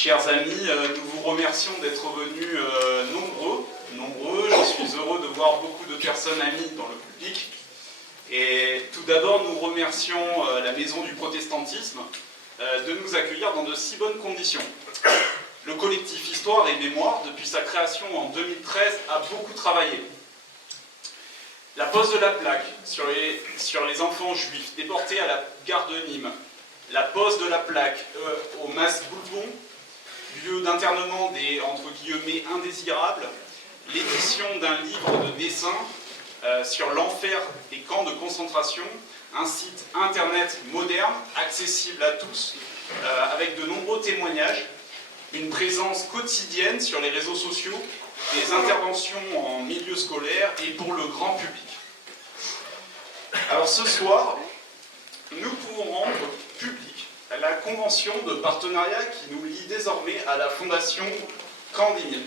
Chers amis, nous vous remercions d'être venus nombreux. Je suis heureux de voir beaucoup de personnes amies dans le public. Et tout d'abord, nous remercions la Maison du Protestantisme de nous accueillir dans de si bonnes conditions. Le collectif Histoire et Mémoire, depuis sa création en 2013, a beaucoup travaillé. La pose de la plaque sur les enfants juifs déportés à la gare de Nîmes, la pose de la plaque au Mas Boulbon, lieu d'internement des, entre guillemets, indésirables, l'édition d'un livre de dessin sur l'enfer des camps de concentration, un site internet moderne, accessible à tous, avec de nombreux témoignages, une présence quotidienne sur les réseaux sociaux, des interventions en milieu scolaire et pour le grand public. Alors ce soir, nous pouvons rendre public la convention de partenariat qui nous lie désormais à la Fondation Camp des Nîmes,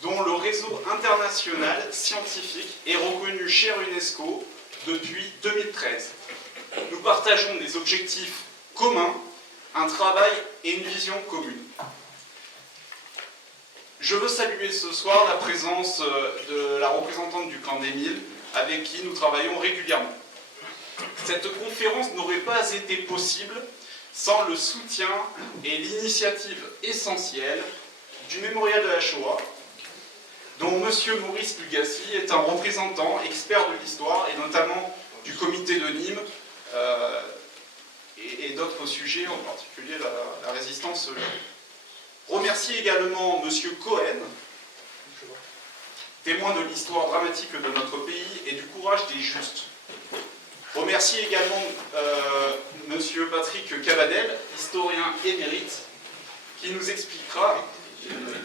dont le réseau international scientifique est reconnu chez UNESCO depuis 2013. Nous partageons des objectifs communs, un travail et une vision commune. Je veux saluer ce soir la présence de la représentante du Camp des Nîmes, avec qui nous travaillons régulièrement. Cette conférence n'aurait pas été possible sans le soutien et l'initiative essentielle du Mémorial de la Shoah, dont M. Maurice Lugassi est un représentant expert de l'histoire, et notamment du comité de Nîmes, et d'autres sujets, en particulier la résistance. Remercier également M. Cohen, témoin de l'histoire dramatique de notre pays et du courage des justes. Remercier également M. Patrick Cabanel, historien émérite, qui nous expliquera...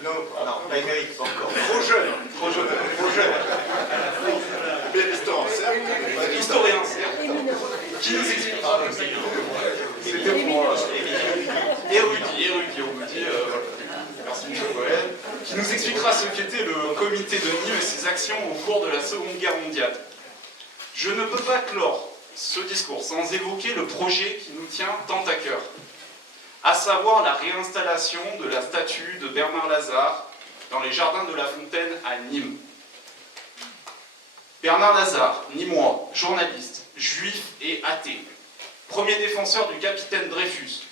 Non, pas émérite, pas encore. Trop jeune. Mais Historien, certes. Qui nous expliquera... C'était pour... érudit, on me dit... Merci M. Cohen. Qui nous expliquera ce qu'était le comité de Nîmes et ses actions au cours de la Seconde Guerre mondiale. Je ne peux pas clore ce discours sans évoquer le projet qui nous tient tant à cœur, à savoir la réinstallation de la statue de Bernard Lazare dans les jardins de la Fontaine à Nîmes. Bernard Lazare, nîmois, journaliste, juif et athée, premier défenseur du capitaine Dreyfus,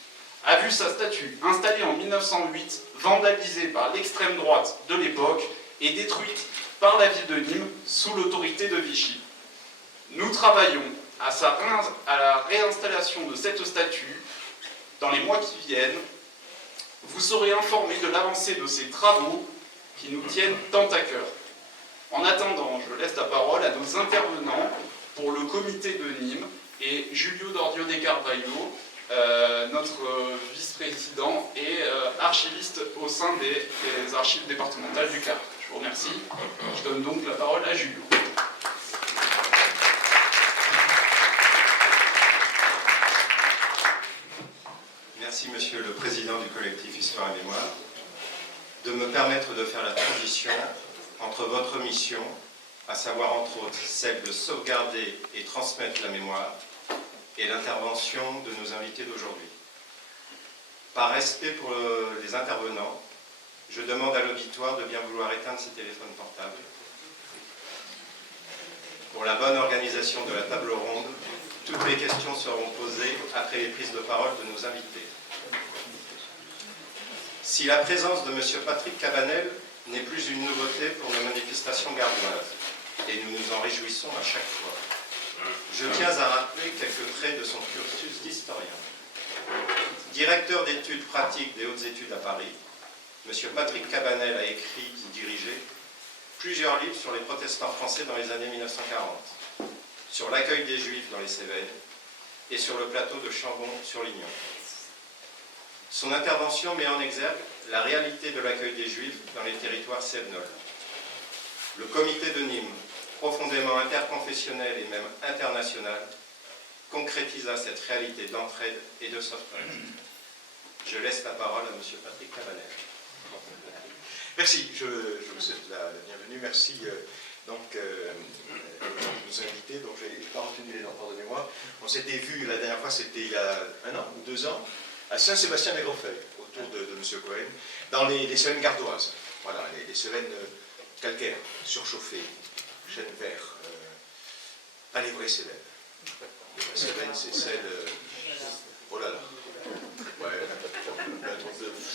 a vu sa statue installée en 1908, vandalisée par l'extrême droite de l'époque et détruite par la ville de Nîmes sous l'autorité de Vichy. Nous travaillons à la réinstallation de cette statue dans les mois qui viennent. Vous serez informés de l'avancée de ces travaux qui nous tiennent tant à cœur. En attendant, je laisse la parole à nos intervenants pour le comité de Nîmes et Julio Dordio de Carvalho, notre vice-président et archiviste au sein des archives départementales du Gard. Je vous remercie. Je donne donc la parole à Julio. Merci, Monsieur le Président du collectif Histoire et Mémoire, de me permettre de faire la transition entre votre mission, à savoir entre autres celle de sauvegarder et transmettre la mémoire, et l'intervention de nos invités d'aujourd'hui. Par respect pour les intervenants, je demande à l'auditoire de bien vouloir éteindre ses téléphones portables. Pour la bonne organisation de la table ronde, toutes les questions seront posées après les prises de parole de nos invités. Si la présence de M. Patrick Cabanel n'est plus une nouveauté pour nos manifestations gardoises, et nous nous en réjouissons à chaque fois, je tiens à rappeler quelques traits de son cursus d'historien. Directeur d'études pratiques des hautes études à Paris, M. Patrick Cabanel a écrit ou dirigé plusieurs livres sur les protestants français dans les années 1940, sur l'accueil des Juifs dans les Cévennes et sur le plateau de Chambon-sur-Lignon. Son intervention met en exergue la réalité de l'accueil des Juifs dans les territoires cévenols. Le comité de Nîmes, profondément interconfessionnel et même international, concrétisa cette réalité d'entraide et de sauvetage. Je laisse la parole à M. Patrick Cabanel. Merci, je vous souhaite la bienvenue. Merci nos invités, donc je n'ai pas retenu les noms, pardonnez-moi. On s'était vu la dernière fois, c'était il y a 1 an ou 2 ans, à Saint-Sébastien-des-Grosfeuilles, discours de M. Cohen, dans les Cévennes gardoises. Voilà, les Cévennes calcaires, surchauffées, chêne vert, pas les vraies Cévennes. Les vraies Cévennes, c'est celles... oh là là. Ouais,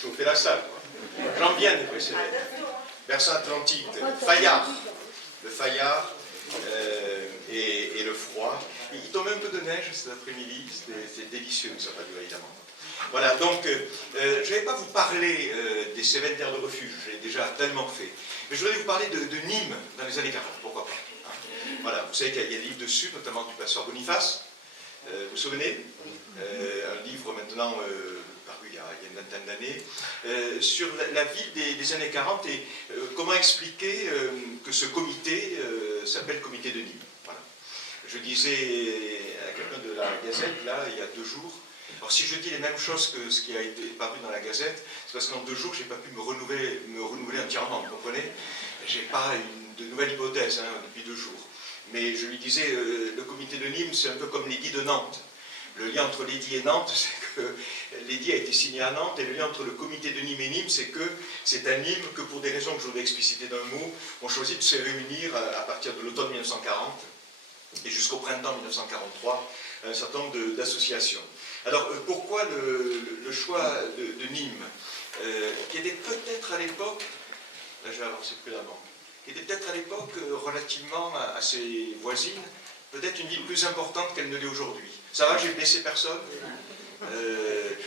chauffer la salle, quoi. J'en viens des vraies Cévennes. Versant Atlantique, Fayard. Le Fayard et le froid. Il tombe un peu de neige cet après-midi, c'est délicieux, ça va durer évidemment. Voilà, donc je ne vais pas vous parler des Cévennes terres de refuge, j'ai déjà tellement fait. Mais je voudrais vous parler de Nîmes dans les années 40, pourquoi pas. Hein. Voilà, vous savez qu'il y a des livres dessus, notamment du pasteur Boniface, vous vous souvenez un livre maintenant paru il y a une vingtaine d'années, sur la ville des années 40 et comment expliquer que ce comité s'appelle Comité de Nîmes. Voilà. Je disais à quelqu'un de la Gazette, là, il y a 2 jours, alors si je dis les mêmes choses que ce qui a été paru dans la Gazette, c'est parce qu'en 2 jours, je n'ai pas pu me renouveler entièrement, vous comprenez? Je n'ai pas de nouvelles hypothèses depuis 2 jours. Mais je lui disais, le comité de Nîmes, c'est un peu comme l'édit de Nantes. Le lien entre l'édit et Nantes, c'est que l'édit a été signé à Nantes, et le lien entre le comité de Nîmes et Nîmes, c'est que c'est à Nîmes que, pour des raisons que je voudrais expliciter d'un mot, on choisit de se réunir à partir de l'automne 1940 et jusqu'au printemps 1943, un certain nombre d'associations. Alors, pourquoi le choix de Nîmes, qui était peut-être à l'époque, là je vais avancer prudemment, qui était peut-être à l'époque relativement à ses voisines, peut-être une ville plus importante qu'elle ne l'est aujourd'hui. Ça va, j'ai blessé personne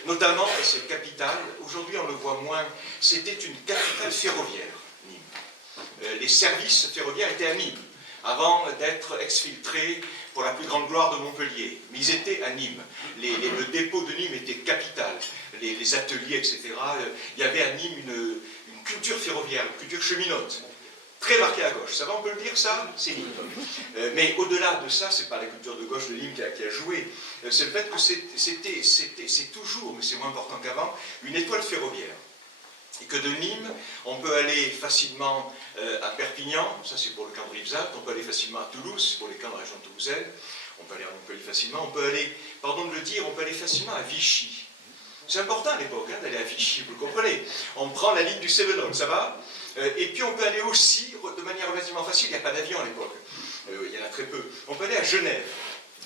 notamment, c'est capitale, aujourd'hui on le voit moins, c'était une capitale ferroviaire, Nîmes. Les services ferroviaires étaient à Nîmes, avant d'être exfiltrés pour la plus grande gloire de Montpellier. Mais ils étaient à Nîmes. Le dépôt de Nîmes était capital. Les ateliers, etc. Il y avait à Nîmes une culture ferroviaire, une culture cheminote. Très marquée à gauche. Ça va, on peut le dire, ça? C'est Nîmes. Mais au-delà de ça, c'est pas la culture de gauche de Nîmes qui a joué. C'est le fait que c'est toujours, mais c'est moins important qu'avant, une étoile ferroviaire. Et que de Nîmes, on peut aller facilement à Perpignan, ça c'est pour le camp de Rivesaltes, on peut aller facilement à Toulouse, c'est pour les camps de la région toulousaine, on peut aller à Montpellier facilement, on peut aller, pardon de le dire, on peut aller facilement à Vichy. C'est important à l'époque d'aller à Vichy, vous le comprenez. On prend la ligne du Cévenol, ça va? Et puis on peut aller aussi, de manière relativement facile, il n'y a pas d'avion à l'époque, il y en a très peu, on peut aller à Genève,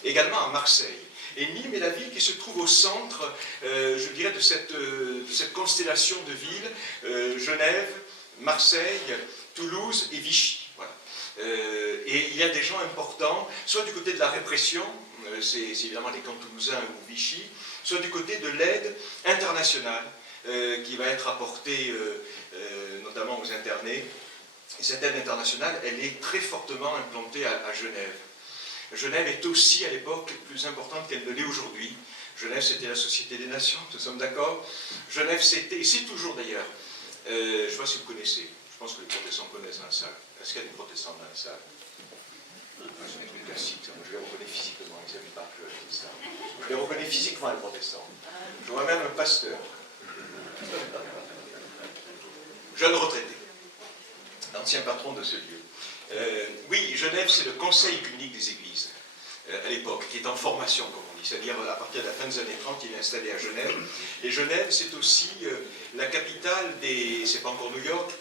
également à Marseille. Et Nîmes est la ville qui se trouve au centre, je dirais, de cette constellation de villes, Genève, Marseille, Toulouse et Vichy. Voilà. Et il y a des gens importants, soit du côté de la répression, c'est évidemment les camps toulousains ou Vichy, soit du côté de l'aide internationale qui va être apportée notamment aux internés. Et cette aide internationale, elle est très fortement implantée à Genève. Genève est aussi à l'époque plus importante qu'elle ne l'est aujourd'hui. Genève, c'était la Société des Nations, nous sommes d'accord. Genève, c'était, et c'est toujours d'ailleurs, je ne sais pas si vous connaissez, je pense que les protestants connaissent dans la salle. Est-ce qu'il y a des protestants dans la salle? C'est un truc classique, ça. Moi, je les reconnais physiquement, ils n'aiment pas que je dise ça. Je les reconnais physiquement, les protestants. Je vois même un pasteur. Jeune retraité, l'ancien patron de ce lieu. Oui, Genève, c'est le Conseil unique des Églises, à l'époque, qui est en formation, comme on dit, c'est-à-dire à partir de la fin des années 30, il est installé à Genève. Et Genève, c'est aussi la capitale des, c'est pas encore New York,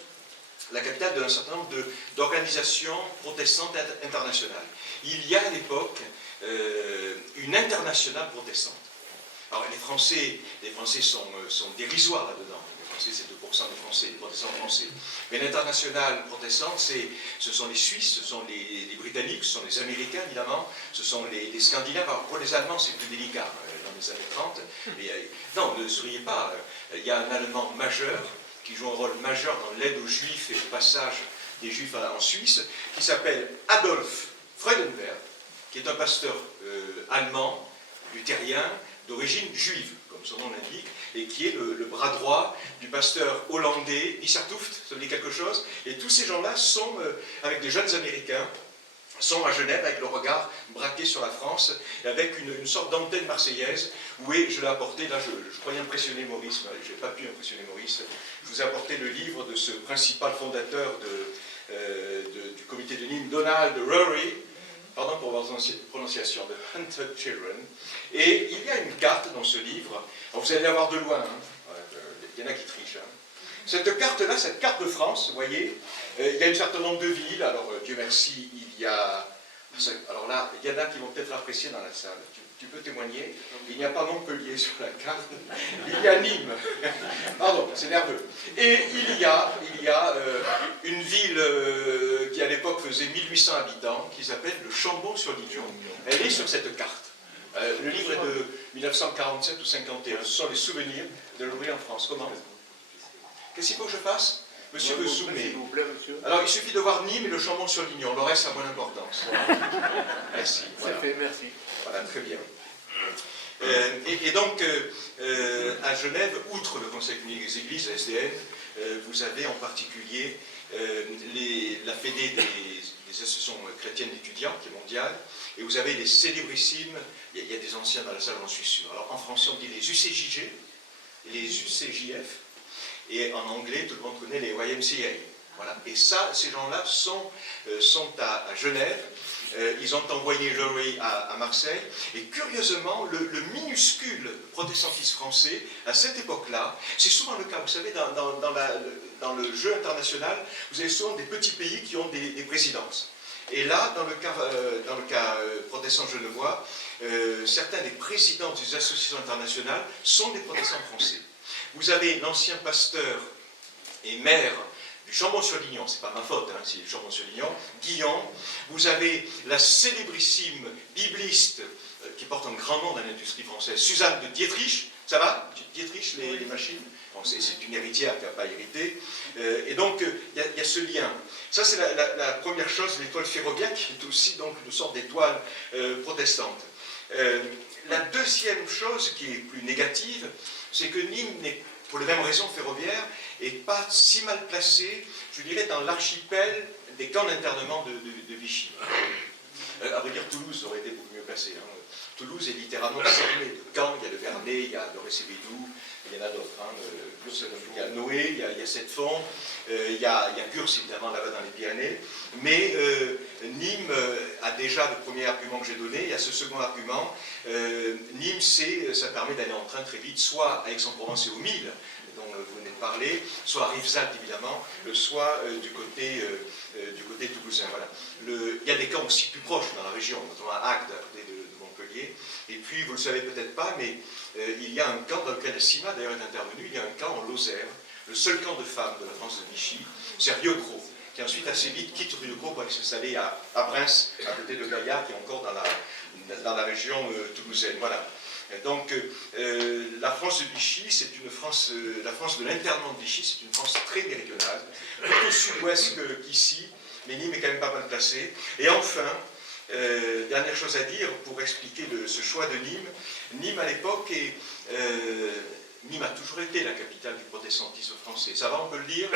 la capitale d'un certain nombre d'organisations protestantes internationales. Il y a à l'époque une internationale protestante. Alors les Français sont dérisoires là-dedans. C'est 2% des Français, des protestants français. Mais l'international protestante, ce sont les Suisses, ce sont les Britanniques, ce sont les Américains, évidemment, ce sont les Scandinaves. Alors, pour les Allemands, c'est plus délicat dans les années 30. Mais, non, ne souriez pas, il y a un Allemand majeur qui joue un rôle majeur dans l'aide aux Juifs et le passage des Juifs en Suisse, qui s'appelle Adolf Freudenberg, qui est un pasteur allemand, luthérien, d'origine juive, comme son nom l'indique, et qui est le bras droit du pasteur hollandais, Issertuft, ça veut dire quelque chose, et tous ces gens-là sont, avec des jeunes Américains, sont à Genève avec le regard braqué sur la France, et avec une sorte d'antenne marseillaise, où est, je l'ai apporté, là je croyais impressionner Maurice, mais je n'ai pas pu impressionner Maurice, je vous ai apporté le livre de ce principal fondateur du comité de Nîmes, Donald Rory, pardon pour votre prononciation, de Hunted Children, et il y a une carte dans ce livre, alors vous allez la voir de loin, hein. Il il y en a qui trichent. Hein. Cette carte-là, cette carte de France, vous voyez, il y a un certain nombre de villes. Alors, Dieu merci, il y a... Alors là, il y en a qui vont peut-être apprécier dans la salle. Tu peux témoigner. Il n'y a pas Montpellier sur la carte. Il y a Nîmes. Pardon, c'est nerveux. Et il y a une ville qui, à l'époque, faisait 1800 habitants, qui s'appelle le Chambon-sur-Lignon. Elle est sur cette carte. Le livre est de 1947 ou 51. Ce sont les souvenirs de l'ouvrier en France. Comment? Qu'est-ce qu'il faut que je fasse? Monsieur le Soumet. S'il vous plaît, monsieur. Alors, il suffit de voir Nîmes et le Chambon-sur-Lignon. Le reste a moins d'importance. Merci. Voilà. C'est fait, merci. Voilà, très bien. Et donc, à Genève, outre le Conseil communique des Églises, la SDN, vous avez en particulier la Fédé des associations chrétiennes d'étudiants, qui est mondiale, et vous avez les célébrissimes, il y a des anciens dans la salle, j'en suis sûr. Alors, en français, on dit les UCJG, les UCJF, et en anglais, tout le monde connaît les YMCA. Voilà. Et ça, ces gens-là sont à Genève. Ils ont envoyé Jory à Marseille. Et curieusement, le minuscule protestantisme français, à cette époque-là, c'est souvent le cas. Vous savez, dans le jeu international, vous avez souvent des petits pays qui ont des présidences. Et là, dans le cas protestant genevois, certains des présidents des associations internationales sont des protestants français. Vous avez l'ancien pasteur et maire du Chambon-sur-Lignon, c'est pas ma faute, hein, c'est le Chambon-sur-Lignon, Guillon. Vous avez la célébrissime bibliste qui porte un grand nom dans l'industrie française, Suzanne de Dietrich. Ça va, Dietrich, les machines? Bon, c'est une héritière qui n'a pas hérité. Et donc, il y a ce lien. Ça, c'est la première chose, l'étoile ferroviaire, qui est aussi donc une sorte d'étoile protestante. La deuxième chose qui est plus négative, c'est que Nîmes n'est, pour les mêmes raisons ferroviaires, n'est pas si mal placé, je dirais, dans l'archipel des camps d'internement de Vichy. À vrai dire, Toulouse aurait été beaucoup mieux placé. Hein. Toulouse est littéralement cerné de camps. Il y a le Vernet, il y a le Récébédou, il y en a d'autres. Hein. Il y a Noé, il y a Sept-Fonds, il y a Gurs, évidemment, là-bas dans les Pyrénées. Mais Nîmes a déjà le premier argument que j'ai donné. Il y a ce second argument. Nîmes, ça permet d'aller en train très vite, soit à Aix-en-Provence et aux Milles, dont vous venez de parler, soit à Rivesaltes, évidemment, soit du côté toulousain. Voilà. Il y a des camps aussi plus proches dans la région, notamment à Agde, à côté de Montpellier. Et puis, vous ne le savez peut-être pas, mais il y a un camp dans lequel la CIMA d'ailleurs est intervenue, il y a un camp en Lozère, le seul camp de femmes de la France de Vichy, c'est Rieucros, qui ensuite assez vite quitte Rieucros pour aller s'installer à Brens, à côté de Gaillard, qui est encore dans la région toulousaine. Voilà. Donc, la France de Vichy, c'est une France, la France de l'internement de Vichy, c'est une France très méridionale, plus au sud-ouest qu'ici, mais Nîmes est quand même pas mal placé. Et enfin, dernière chose à dire pour expliquer ce choix de Nîmes. Nîmes à l'époque, Nîmes a toujours été la capitale du protestantisme français. Ça va, on peut le dire,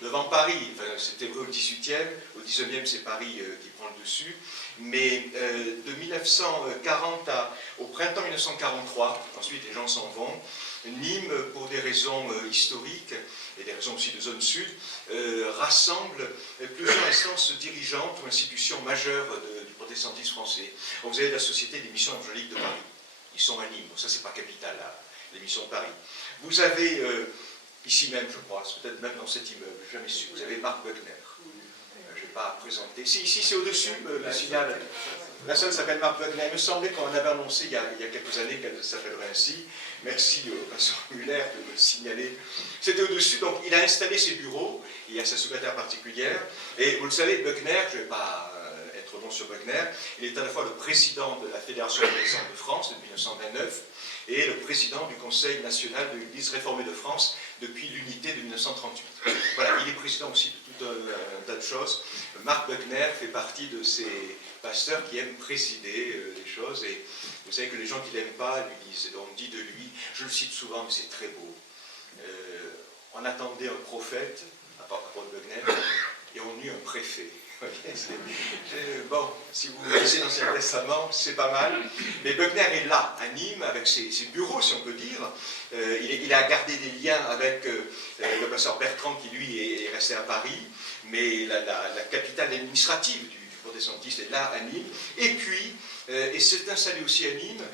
devant Paris. Enfin, c'était vrai au XVIIIe, au XIXe c'est Paris qui prend le dessus. Mais de 1940 au printemps 1943, ensuite les gens s'en vont, Nîmes, pour des raisons historiques et des raisons aussi de zone sud, rassemble plusieurs instances dirigeantes ou institutions majeures du protestantisme français. Donc, vous avez la Société des Missions Évangéliques de Paris. Ils sont à Nîmes. Ça, c'est pas capital, les missions de Paris. Vous avez, ici même, je crois, c'est peut-être même dans cet immeuble, je n'ai jamais su, vous avez Marc Buckner. Je ne vais pas présenter. Ici, c'est au-dessus, le signal. La salle s'appelle Marc Buckner. Il me semblait qu'on avait annoncé il y a quelques années qu'elle s'appellerait ainsi. Merci au professeur Muller de me le signaler. C'était au-dessus, donc il a installé ses bureaux, il y a sa secrétaire particulière. Et vous le savez, Buckner, je ne vais pas être long sur Buckner, il est à la fois le président de la Fédération protestante de France depuis 1929 et le président du Conseil national de l'Église réformée de France depuis l'unité de 1938. Voilà, il est président aussi de tout un tas de choses. Marc Buckner fait partie de ces pasteurs qui aiment présider les choses, et vous savez que les gens qui ne l'aiment pas lui disent, on dit de lui, je le cite souvent, mais c'est très beau, on attendait un prophète, à part Buckner, et on eut un préfet. Bon, si vous lisez l'Ancien Testament, c'est pas mal. Mais Buckner est là, à Nîmes, avec ses bureaux, si on peut dire. Il a gardé des liens avec le pasteur Bertrand, qui lui est resté à Paris. Mais la capitale administrative du protestantisme est là, à Nîmes. Et puis, et s'est installé aussi à Nîmes,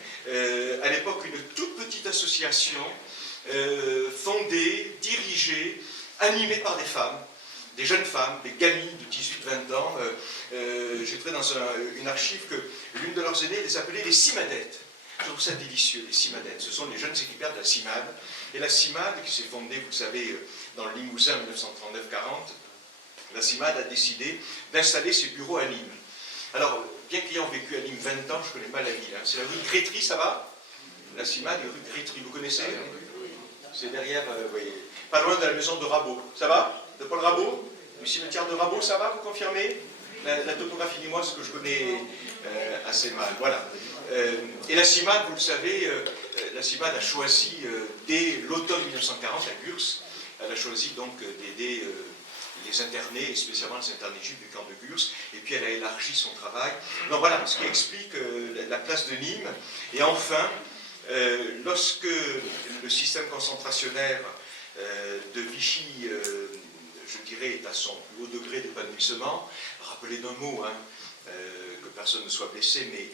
à l'époque, une toute petite association fondée, dirigée, animée par des femmes, des jeunes femmes, des gamines de 18-20 ans. J'ai trouvé dans une archive que l'une de leurs aînées les appelait les cimadettes. Je trouve ça délicieux, les cimadettes. Ce sont les jeunes équipaires de la CIMAD. Et la CIMAD, qui s'est fondée, vous le savez, dans le Limousin en 1939-40, la CIMAD a décidé d'installer ses bureaux à Nîmes. Alors, bien qu'ayant vécu à Nîmes 20 ans, je connais mal la ville. Hein. C'est la rue Grétry, ça va? La CIMAD, la rue Grétry, vous connaissez? C'est derrière, vous voyez, pas loin de la maison de Rabault. Ça va? De Paul Rabault? Le cimetière de Rabault, ça va? Vous confirmez? La topographie limoise, ce que je connais assez mal. Voilà. Et la CIMAD, vous le savez, la CIMAD a choisi, dès l'automne 1940, à Gurs, elle a choisi donc d'aider les internés, et spécialement les internés juifs du camp de Gurs, et puis elle a élargi son travail. Donc voilà, ce qui explique la place de Nîmes. Et enfin, lorsque le système concentrationnaire de Vichy, je dirais, est à son plus haut degré d'épanouissement, rappelez d'un mot, hein, que personne ne soit blessé, mais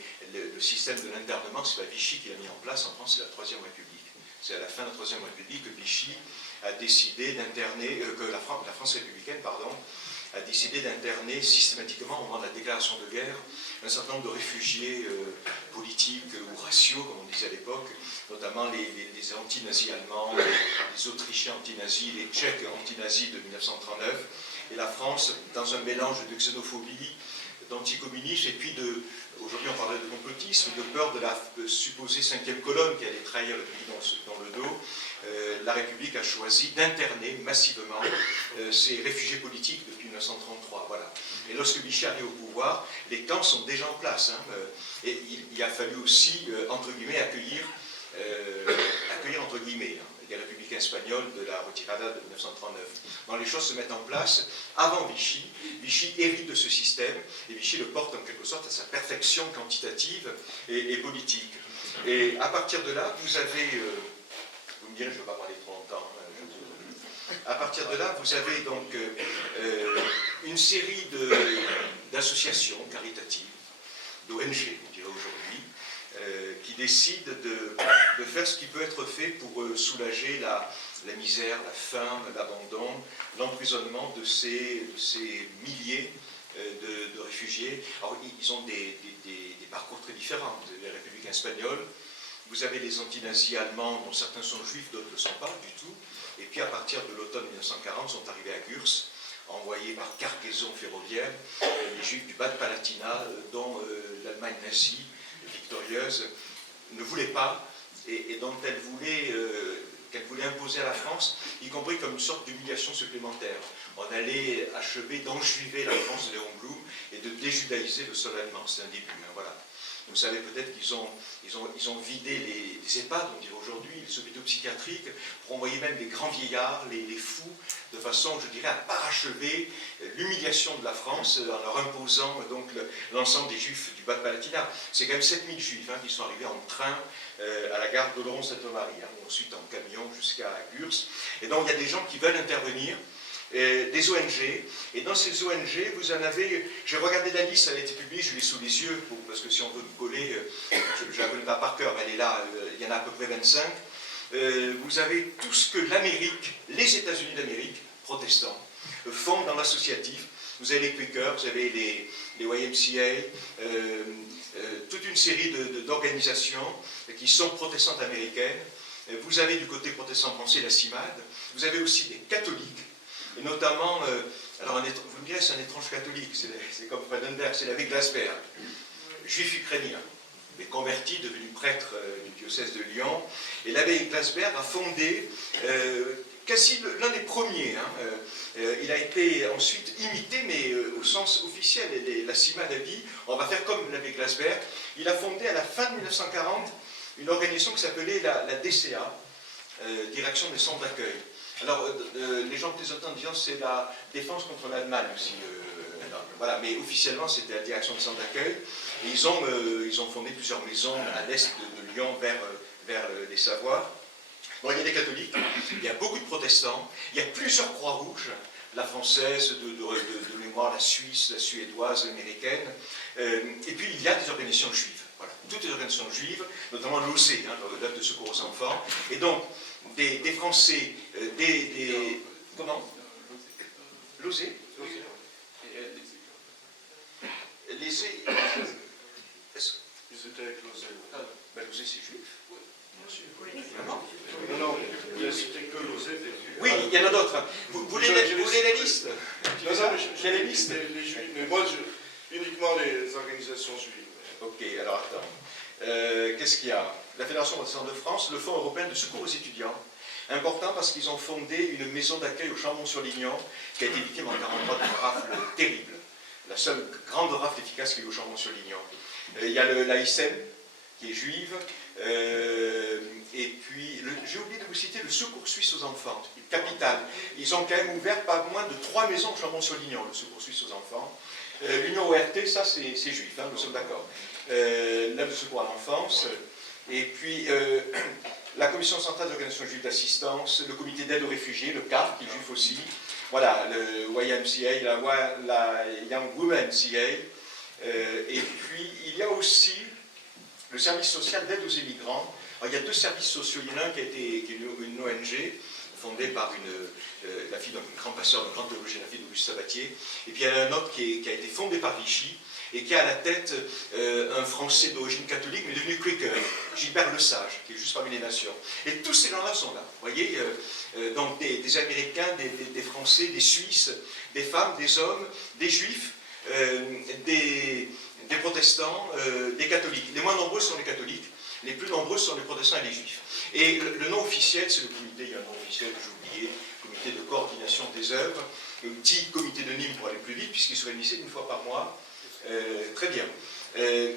le système de l'internement, c'est pas Vichy qui l'a mis en place, en France c'est la Troisième République. C'est à la fin de la Troisième République que Vichy a décidé d'interner, que la France républicaine, pardon, a décidé d'interner systématiquement, au moment de la déclaration de guerre, un certain nombre de réfugiés politiques ou raciaux, comme on disait à l'époque, notamment les anti-nazis allemands, les Autrichiens anti-nazis, les Tchèques anti-nazis de 1939, et la France, dans un mélange de xénophobie, d'anticommunisme, et puis aujourd'hui on parlait de complotisme, de peur de la supposée cinquième colonne qui allait trahir le pays dans le dos, la République a choisi d'interner massivement ces réfugiés politiques depuis 1933. Voilà. Et lorsque Vichy arrive au pouvoir, les camps sont déjà en place. Hein, et il a fallu aussi, entre guillemets, accueillir entre guillemets, hein, les républicains espagnols de la retirada de 1939. Donc les choses se mettent en place avant Vichy. Vichy hérite de ce système et Vichy le porte en quelque sorte à sa perfection quantitative et politique. Et à partir de là, vous avez... vous me direz, je ne vais pas parler trop longtemps. À partir de là, vous avez donc une série d'associations caritatives, d'ONG, on dirait aujourd'hui, qui décident de faire ce qui peut être fait pour soulager la misère, la faim, l'abandon, l'emprisonnement de ces milliers de réfugiés. Alors, ils ont des parcours très différents. Vous avez les républicains espagnols, vous avez les anti-nazis allemands, dont certains sont juifs, d'autres ne le sont pas du tout. Et puis à partir de l'automne 1940, sont arrivés à Gurs, envoyés par cargaison ferroviaire, les juifs du Bas-de-Palatinat, dont l'Allemagne nazie, victorieuse, ne voulait pas, et dont qu'elle voulait imposer à la France, y compris comme une sorte d'humiliation supplémentaire. On allait achever d'enjuiver la France de Léon Blum et de déjudaïser le sol allemand. C'est un début, hein, voilà. Vous savez peut-être qu'ils ont vidé les EHPAD, on dirait aujourd'hui, les hôpitaux psychiatriques, pour envoyer même les grands vieillards, les fous, de façon, je dirais, à parachever l'humiliation de la France en leur imposant donc l'ensemble des juifs du Bas-de-Palatinat. C'est quand même 7000 juifs qui sont arrivés en train à la gare d'Oloron-Sainte-Marie, ensuite en camion jusqu'à Gurs. Et donc il y a des gens qui veulent intervenir, des ONG, et dans ces ONG, vous en avez, j'ai regardé la liste, elle a été publiée, je l'ai sous les yeux, parce que si on veut me coller, je ne la connais pas par cœur, mais elle est là, il y en a à peu près 25. Vous avez tout ce que l'Amérique, les États-Unis d'Amérique, protestants, font dans l'associatif. Vous avez les Quakers, vous avez les YMCA, toute une série d'organisations qui sont protestantes américaines. Vous avez du côté protestant français la CIMAD, vous avez aussi des catholiques, et notamment, alors vous me direz, c'est un étrange catholique, c'est comme Fredenberg, c'est l'abbé Glasberg, juif ukrainien, mais converti, devenu prêtre du diocèse de Lyon. Et l'abbé Glasberg a fondé quasi l'un des premiers. Il a été ensuite imité, mais au sens officiel. Et la CIMAD a dit, on va faire comme l'abbé Glasberg. Il a fondé à la fin de 1940 une organisation qui s'appelait la DCA, Direction des centres d'accueil. Alors, les gens plaisantent en disant c'est la défense contre l'Allemagne aussi. Voilà, mais officiellement, c'était la direction des centres d'accueil. Et ils ont fondé plusieurs maisons à l'est de Lyon, vers les Savoies. Bon, il y a des catholiques, il y a beaucoup de protestants, il y a plusieurs croix-rouges, la française, de mémoire, la suisse, la suédoise, l'américaine. Et puis, il y a des organisations juives. Voilà, toutes les organisations juives, notamment l'OSE, l'Œuvre de secours aux enfants. Et donc, des Français, comment? Lozé. Lozé. Ils étaient avec Lozé. Lozé, c'est juif. Bien sûr. Évidemment. Non, c'était que Lozé. Oui, il y en a d'autres. Vous voulez la liste? Non, Quelle est la liste? Les juifs, mais moi, uniquement les organisations juives. Ok, alors attends. Qu'est-ce qu'il y a? La Fédération protestante de France, le Fonds européen de secours aux étudiants. Important parce qu'ils ont fondé une maison d'accueil au Chambon-sur-Lignon qui a été victime en 1943 d'une rafle terrible. La seule grande rafle efficace qu'il y a eu au Chambon-sur-Lignon. Il y a l'AISM qui est juive. Et puis, j'ai oublié de vous citer le Secours suisse aux enfants, capital. Ils ont quand même ouvert pas moins de 3 maisons au Chambon-sur-Lignon, le Secours suisse aux enfants. L'Union ORT, ça c'est juif, hein, nous sommes d'accord. L'aide de secours à l'enfance. Et puis, la Commission centrale d'organisation juive d'assistance, le comité d'aide aux réfugiés, le CAF, qui est juif aussi. Voilà, le YMCA, la Young Women CA. Et puis, il y a aussi le service social d'aide aux immigrants. Alors, il y a 2 services sociaux. Il y en a un qui est une ONG, fondée par la fille d'un grand pasteur, d'un grand théologien, la fille d'Auguste Sabatier. Et puis il y en a un autre qui a été fondé par Vichy et qui a à la tête un Français d'origine catholique, mais devenu Quaker, Gilbert Lesage, qui est juste parmi les nations. Et tous ces gens-là sont là. Vous voyez, donc des Américains, des Français, des Suisses, des femmes, des hommes, des Juifs, des protestants, des catholiques. Les moins nombreux sont les catholiques, les plus nombreux sont les protestants et les juifs. Et le nom officiel, c'est le comité, il y a un nom officiel que j'ai oublié, comité de coordination des œuvres, dit comité de Nîmes pour aller plus vite, puisqu'il se réunissait 1 fois par mois. Très bien.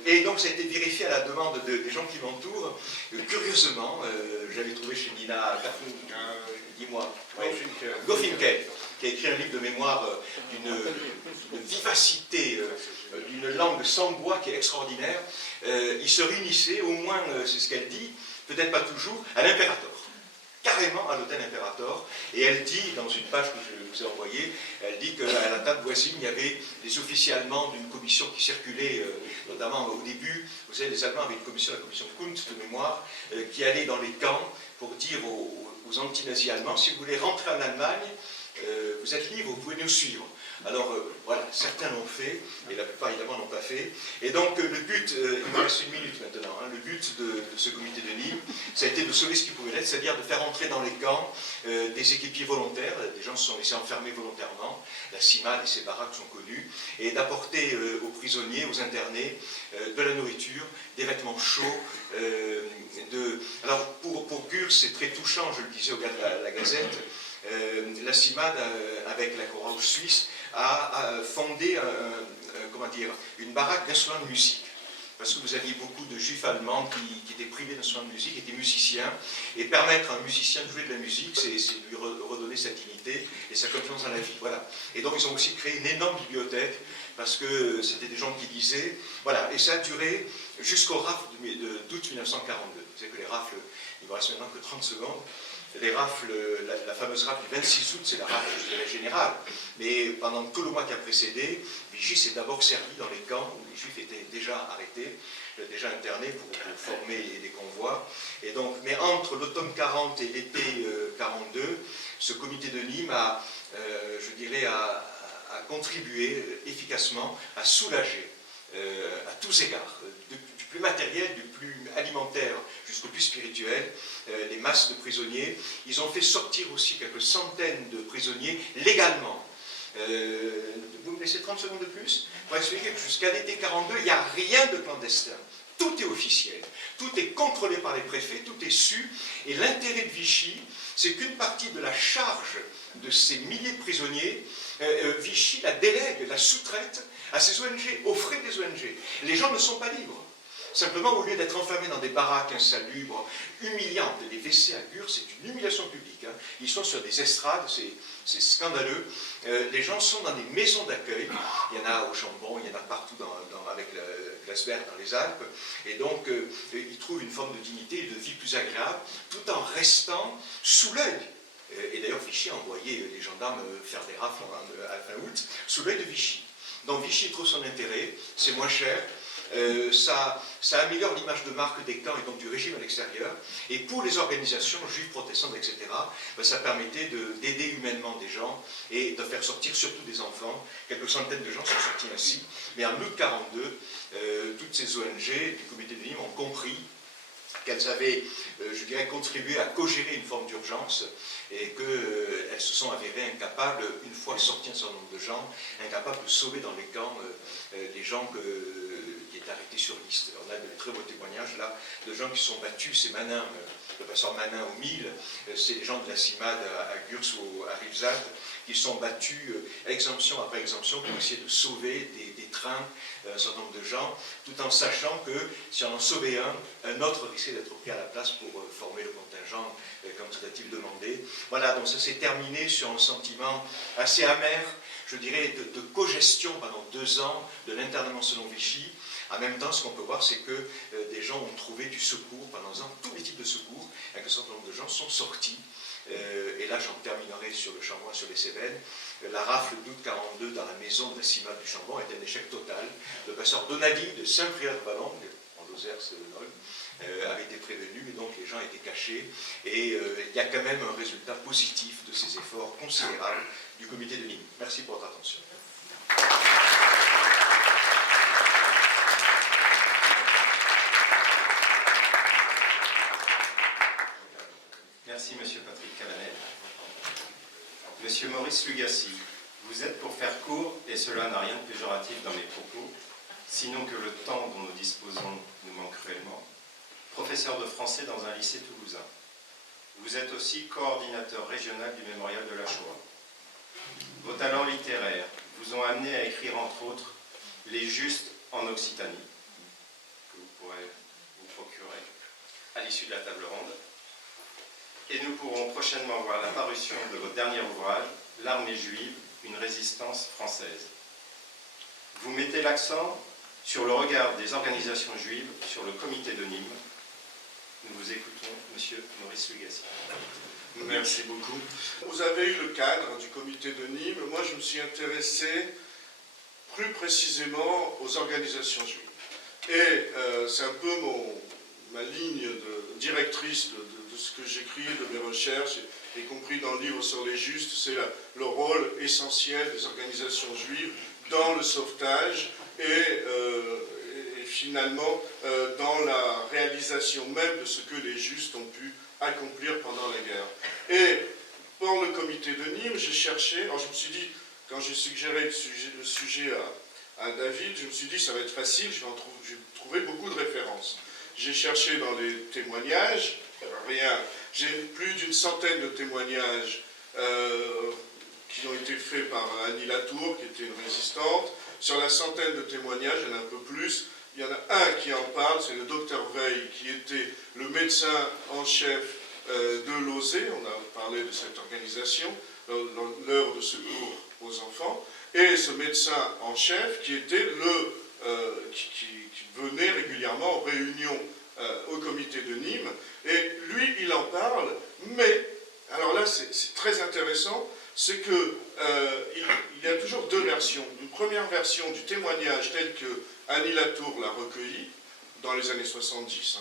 Et donc ça a été vérifié à la demande des gens qui m'entourent. Curieusement, j'avais trouvé chez Nina, dis-moi, Gofinkel, qui a écrit un livre de mémoire d'une vivacité, d'une langue sans bois qui est extraordinaire. Ils se réunissaient, au moins, c'est ce qu'elle dit, peut-être pas toujours, à l'Imperator. Carrément à l'hôtel Imperator, et elle dit, dans une page que je vous ai envoyée, elle dit qu'à la table voisine, il y avait des officiers allemands d'une commission qui circulait, notamment au début, vous savez, les Allemands avaient une commission, la commission Kuntz de mémoire, qui allait dans les camps pour dire aux anti-nazis allemands, si vous voulez rentrer en Allemagne, vous êtes libres, vous pouvez nous suivre. Alors voilà, certains l'ont fait, et la plupart évidemment n'ont pas fait. Et donc le but, il me reste 1 minute maintenant, hein, le but de ce comité de Nîmes, ça a été de sauver ce qui pouvait l'être, c'est-à-dire de faire entrer dans les camps des équipiers volontaires, des gens se sont laissés enfermer volontairement, la CIMAD et ses baraques sont connues, et d'apporter aux prisonniers, aux internés, de la nourriture, des vêtements chauds. Alors pour Gurs, c'est très touchant, je le disais au gars de la Gazette, la CIMAD, avec la Croix-Rouge suisse, a fondé une baraque d'instruments de musique. Parce que vous aviez beaucoup de juifs allemands qui étaient privés d'instruments de musique, étaient musiciens, et permettre à un musicien de jouer de la musique, c'est lui redonner sa dignité et sa confiance dans la vie. Voilà. Et donc ils ont aussi créé une énorme bibliothèque, parce que c'était des gens qui lisaient. Voilà. Et ça a duré jusqu'au rafle d'août 1942. Vous savez que les rafles, il ne me reste maintenant que 30 secondes. Les rafles, la fameuse rafle du 26 août, c'est la rafle, je dirais, générale. Mais pendant tout le mois qui a précédé, Vichy s'est d'abord servi dans les camps où les Juifs étaient déjà arrêtés, déjà internés pour former des convois. Et donc, mais entre l'automne 40 et l'été 42, ce comité de Nîmes a, je dirais, a contribué efficacement à soulager, à tous égards, du plus matériel, du plus alimentaire jusqu'au plus spirituel, les masses de prisonniers. Ils ont fait sortir aussi quelques centaines de prisonniers légalement. Vous me laissez 30 secondes de plus pour expliquer que jusqu'à l'été 42, il n'y a rien de clandestin. Tout est officiel, tout est contrôlé par les préfets, tout est su. Et l'intérêt de Vichy, c'est qu'une partie de la charge de ces milliers de prisonniers, Vichy la délègue, la sous-traite à ces ONG, aux frais des ONG. Les gens ne sont pas libres. Simplement, au lieu d'être enfermés dans des baraques insalubres, humiliantes, les WC à Gurs, c'est une humiliation publique. Hein. Ils sont sur des estrades, c'est scandaleux. Les gens sont dans des maisons d'accueil. Il y en a au Chambon, il y en a partout avec Glasberg dans les Alpes. Et donc, ils trouvent une forme de dignité et de vie plus agréable, tout en restant sous l'œil. Et d'ailleurs, Vichy a envoyé les gendarmes faire des rafles à fin août, sous l'œil de Vichy. Donc Vichy trouve son intérêt, c'est moins cher. ça améliore l'image de marque des camps et donc du régime à l'extérieur. Et pour les organisations juives, protestantes, etc., ça permettait d'aider humainement des gens et de faire sortir surtout des enfants. Quelques centaines de gens sont sortis ainsi. Mais en août 1942, toutes ces ONG du comité de Nîmes ont compris qu'elles avaient, je dirais, contribué à co-gérer une forme d'urgence et qu'elles se sont avérées incapables, une fois sortis un certain nombre de gens, incapables de sauver dans les camps les gens qui étaient arrêtés sur liste. On a de très beaux témoignages là de gens qui sont battus, c'est Manin, le pasteur Manin au Mille, c'est les gens de la CIMAD à Gurs ou à Rivesat, qui sont battus exemption après exemption pour essayer de sauver des trains, un certain nombre de gens, tout en sachant que si on en sauvait un autre risquait d'être pris à la place pour former le contingent quantitatif demandé. Voilà, donc ça s'est terminé sur un sentiment assez amer, je dirais, de cogestion pendant 2 ans de l'internement selon Vichy. En même temps, ce qu'on peut voir, c'est que des gens ont trouvé du secours pendant 2 ans, tous les types de secours, et qu'un certain nombre de gens sont sortis. Et là, j'en terminerai sur le Chambon et sur les Cévennes. La rafle d'août 1942 dans la maison de la CIMAD du Chambon était un échec total. Le pasteur Donadi de Saint-Priest-de-Vallon, en Lozère, c'est le Nol, avait été prévenu, mais donc les gens étaient cachés. Et il y a quand même un résultat positif de ces efforts considérables du comité de Nîmes. Merci pour votre attention. Merci, Monsieur Patrick Cabanel. Monsieur Maurice Lugassi, vous êtes, pour faire court, et cela n'a rien de péjoratif dans mes propos, sinon que le temps dont nous disposons nous manque cruellement, professeur de français dans un lycée toulousain. Vous êtes aussi coordinateur régional du Mémorial de la Shoah. Vos talents littéraires vous ont amené à écrire, entre autres, Les Justes en Occitanie, que vous pourrez vous procurer à l'issue de la table ronde. Et nous pourrons prochainement voir la parution de votre dernier ouvrage, L'armée juive, une résistance française. Vous mettez l'accent sur le regard des organisations juives sur le comité de Nîmes. Nous vous écoutons, Monsieur Maurice Lugassi. Merci beaucoup. Vous avez eu le cadre du comité de Nîmes. Moi, je me suis intéressé plus précisément aux organisations juives. Et c'est un peu ma ligne directrice de ce que j'écris, de mes recherches, y compris dans le livre sur les Justes, c'est le rôle essentiel des organisations juives dans le sauvetage et finalement dans la réalisation même de ce que les Justes ont pu accomplir pendant la guerre. Et pour le comité de Nîmes, j'ai cherché, alors je me suis dit, quand j'ai suggéré le sujet à David, je me suis dit ça va être facile, je vais trouver beaucoup de références. J'ai cherché dans les témoignages, j'ai plus d'une centaine de témoignages qui ont été faits par Annie Latour, qui était une résistante. Sur la centaine de témoignages, il y en a un peu plus. Il y en a un qui en parle, c'est le docteur Veil, qui était le médecin en chef de l'OSE. On a parlé de cette organisation, l'heure de secours aux enfants. Et ce médecin en chef, qui était qui venait régulièrement aux réunions au comité de Nîmes, et lui, il en parle, mais, alors là, c'est très intéressant, c'est que il y a toujours 2 versions. Une première version du témoignage tel que Annie Latour l'a recueilli dans les années 70,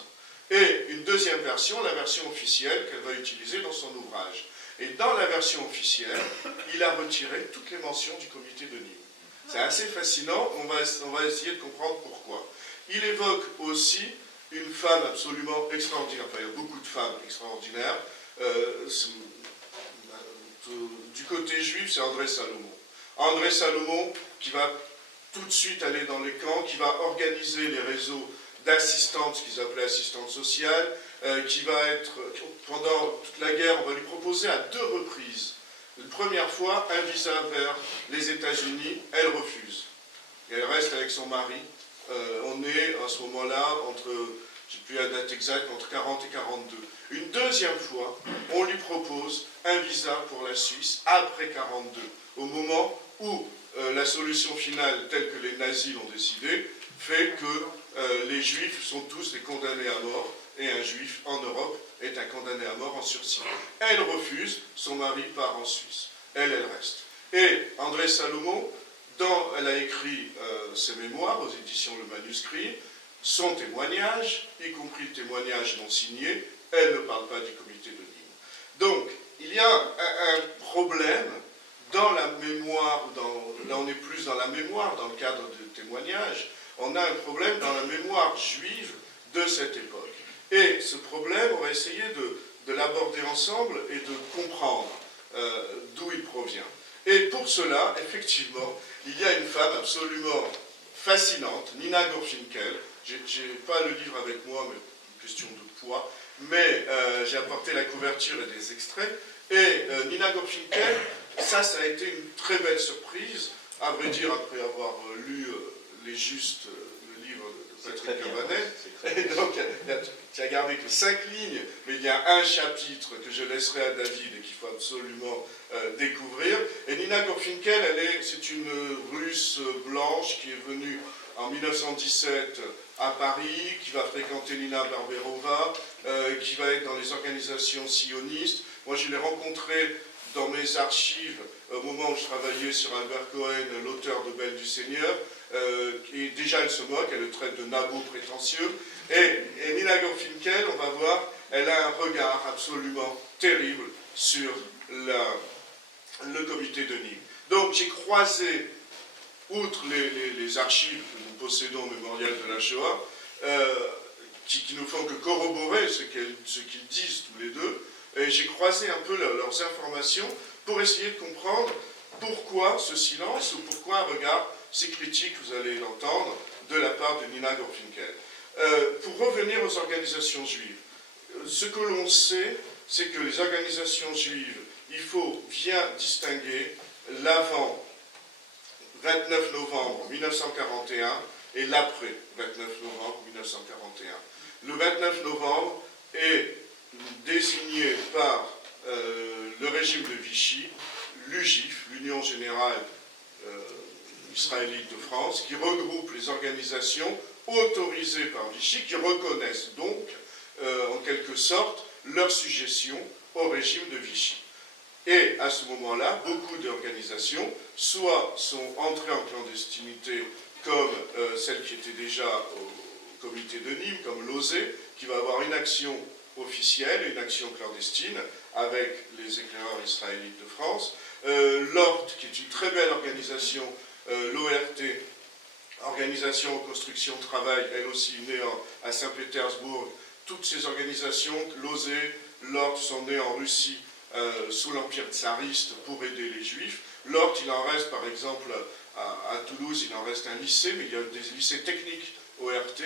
et une deuxième version, la version officielle qu'elle va utiliser dans son ouvrage. Et dans la version officielle, il a retiré toutes les mentions du comité de Nîmes. C'est assez fascinant, on va essayer de comprendre pourquoi. Il évoque aussi une femme absolument extraordinaire, enfin il y a beaucoup de femmes extraordinaires. Du côté juif, c'est André Salomon. André Salomon qui va tout de suite aller dans les camps, qui va organiser les réseaux d'assistantes, ce qu'ils appelaient assistantes sociales, qui va être, pendant toute la guerre, on va lui proposer à 2 reprises. Une première fois, un visa vers les États-Unis, elle refuse. Et elle reste avec son mari. On est à ce moment-là entre, je ne sais plus la date exacte, entre 40 et 42. Une deuxième fois, on lui propose un visa pour la Suisse après 42, au moment où la solution finale, telle que les nazis l'ont décidé, fait que les juifs sont tous des condamnés à mort, et un juif en Europe est un condamné à mort en sursis. Elle refuse, son mari part en Suisse. Elle reste. Et André Salomon Elle a écrit ses mémoires aux éditions Le Manuscrit, son témoignage, y compris le témoignage non signé. Elle ne parle pas du comité de Nîmes. Donc, il y a un problème dans la mémoire, là on est plus dans la mémoire, dans le cadre de témoignage, on a un problème dans la mémoire juive de cette époque. Et ce problème, on va essayer de l'aborder ensemble et de comprendre d'où il provient. Et pour cela, effectivement, il y a une femme absolument fascinante, Nina Gorfinkel. Je n'ai pas le livre avec moi, mais une question de poids, mais j'ai apporté la couverture et des extraits. Et Nina Gorfinkel, ça a été une très belle surprise, à vrai dire, après avoir lu Les Justes, le livre de Patrick Cabanel. Et donc, tu as gardé que 5 lignes, mais il y a un chapitre que je laisserai à David et qu'il faut absolument découvrir. Et Nina Gorfinkel, c'est une Russe blanche qui est venue en 1917 à Paris, qui va fréquenter Nina Barberova, qui va être dans les organisations sionistes. Moi, je l'ai rencontrée dans mes archives au moment où je travaillais sur Albert Cohen, l'auteur de Belle du Seigneur. Et déjà, elle se moque, elle le traite de nabo prétentieux. Et Nina Gorfinkel, on va voir, elle a un regard absolument terrible sur le comité de Nîmes. Donc, j'ai croisé, outre les archives que nous possédons au mémorial de la Shoah, qui ne font que corroborer ce qu'ils disent tous les deux, et j'ai croisé un peu leurs informations pour essayer de comprendre pourquoi ce silence ou pourquoi un regard si critique, vous allez l'entendre, de la part de Nina Gorfinkel. Pour revenir aux organisations juives, ce que l'on sait, c'est que les organisations juives, il faut bien distinguer l'avant 29 novembre 1941 et l'après 29 novembre 1941. Le 29 novembre est désigné par le régime de Vichy, l'UGIF, l'Union Générale Israélite de France, qui regroupe les organisations autorisées par Vichy, qui reconnaissent donc, en quelque sorte, leur suggestion au régime de Vichy. Et à ce moment-là, beaucoup d'organisations, soit sont entrées en clandestinité, comme celle qui était déjà au comité de Nîmes, comme l'OSE, qui va avoir une action officielle et une action clandestine avec les éclaireurs israélites de France. L'ORT, qui est une très belle organisation, l'ORT, Organisation Reconstruction Travail, elle aussi née à Saint-Pétersbourg. Toutes ces organisations, l'OSE, l'ORT, sont nées en Russie sous l'Empire tsariste pour aider les Juifs. L'ORT, il en reste par exemple à Toulouse, il en reste un lycée, mais il y a des lycées techniques ORT.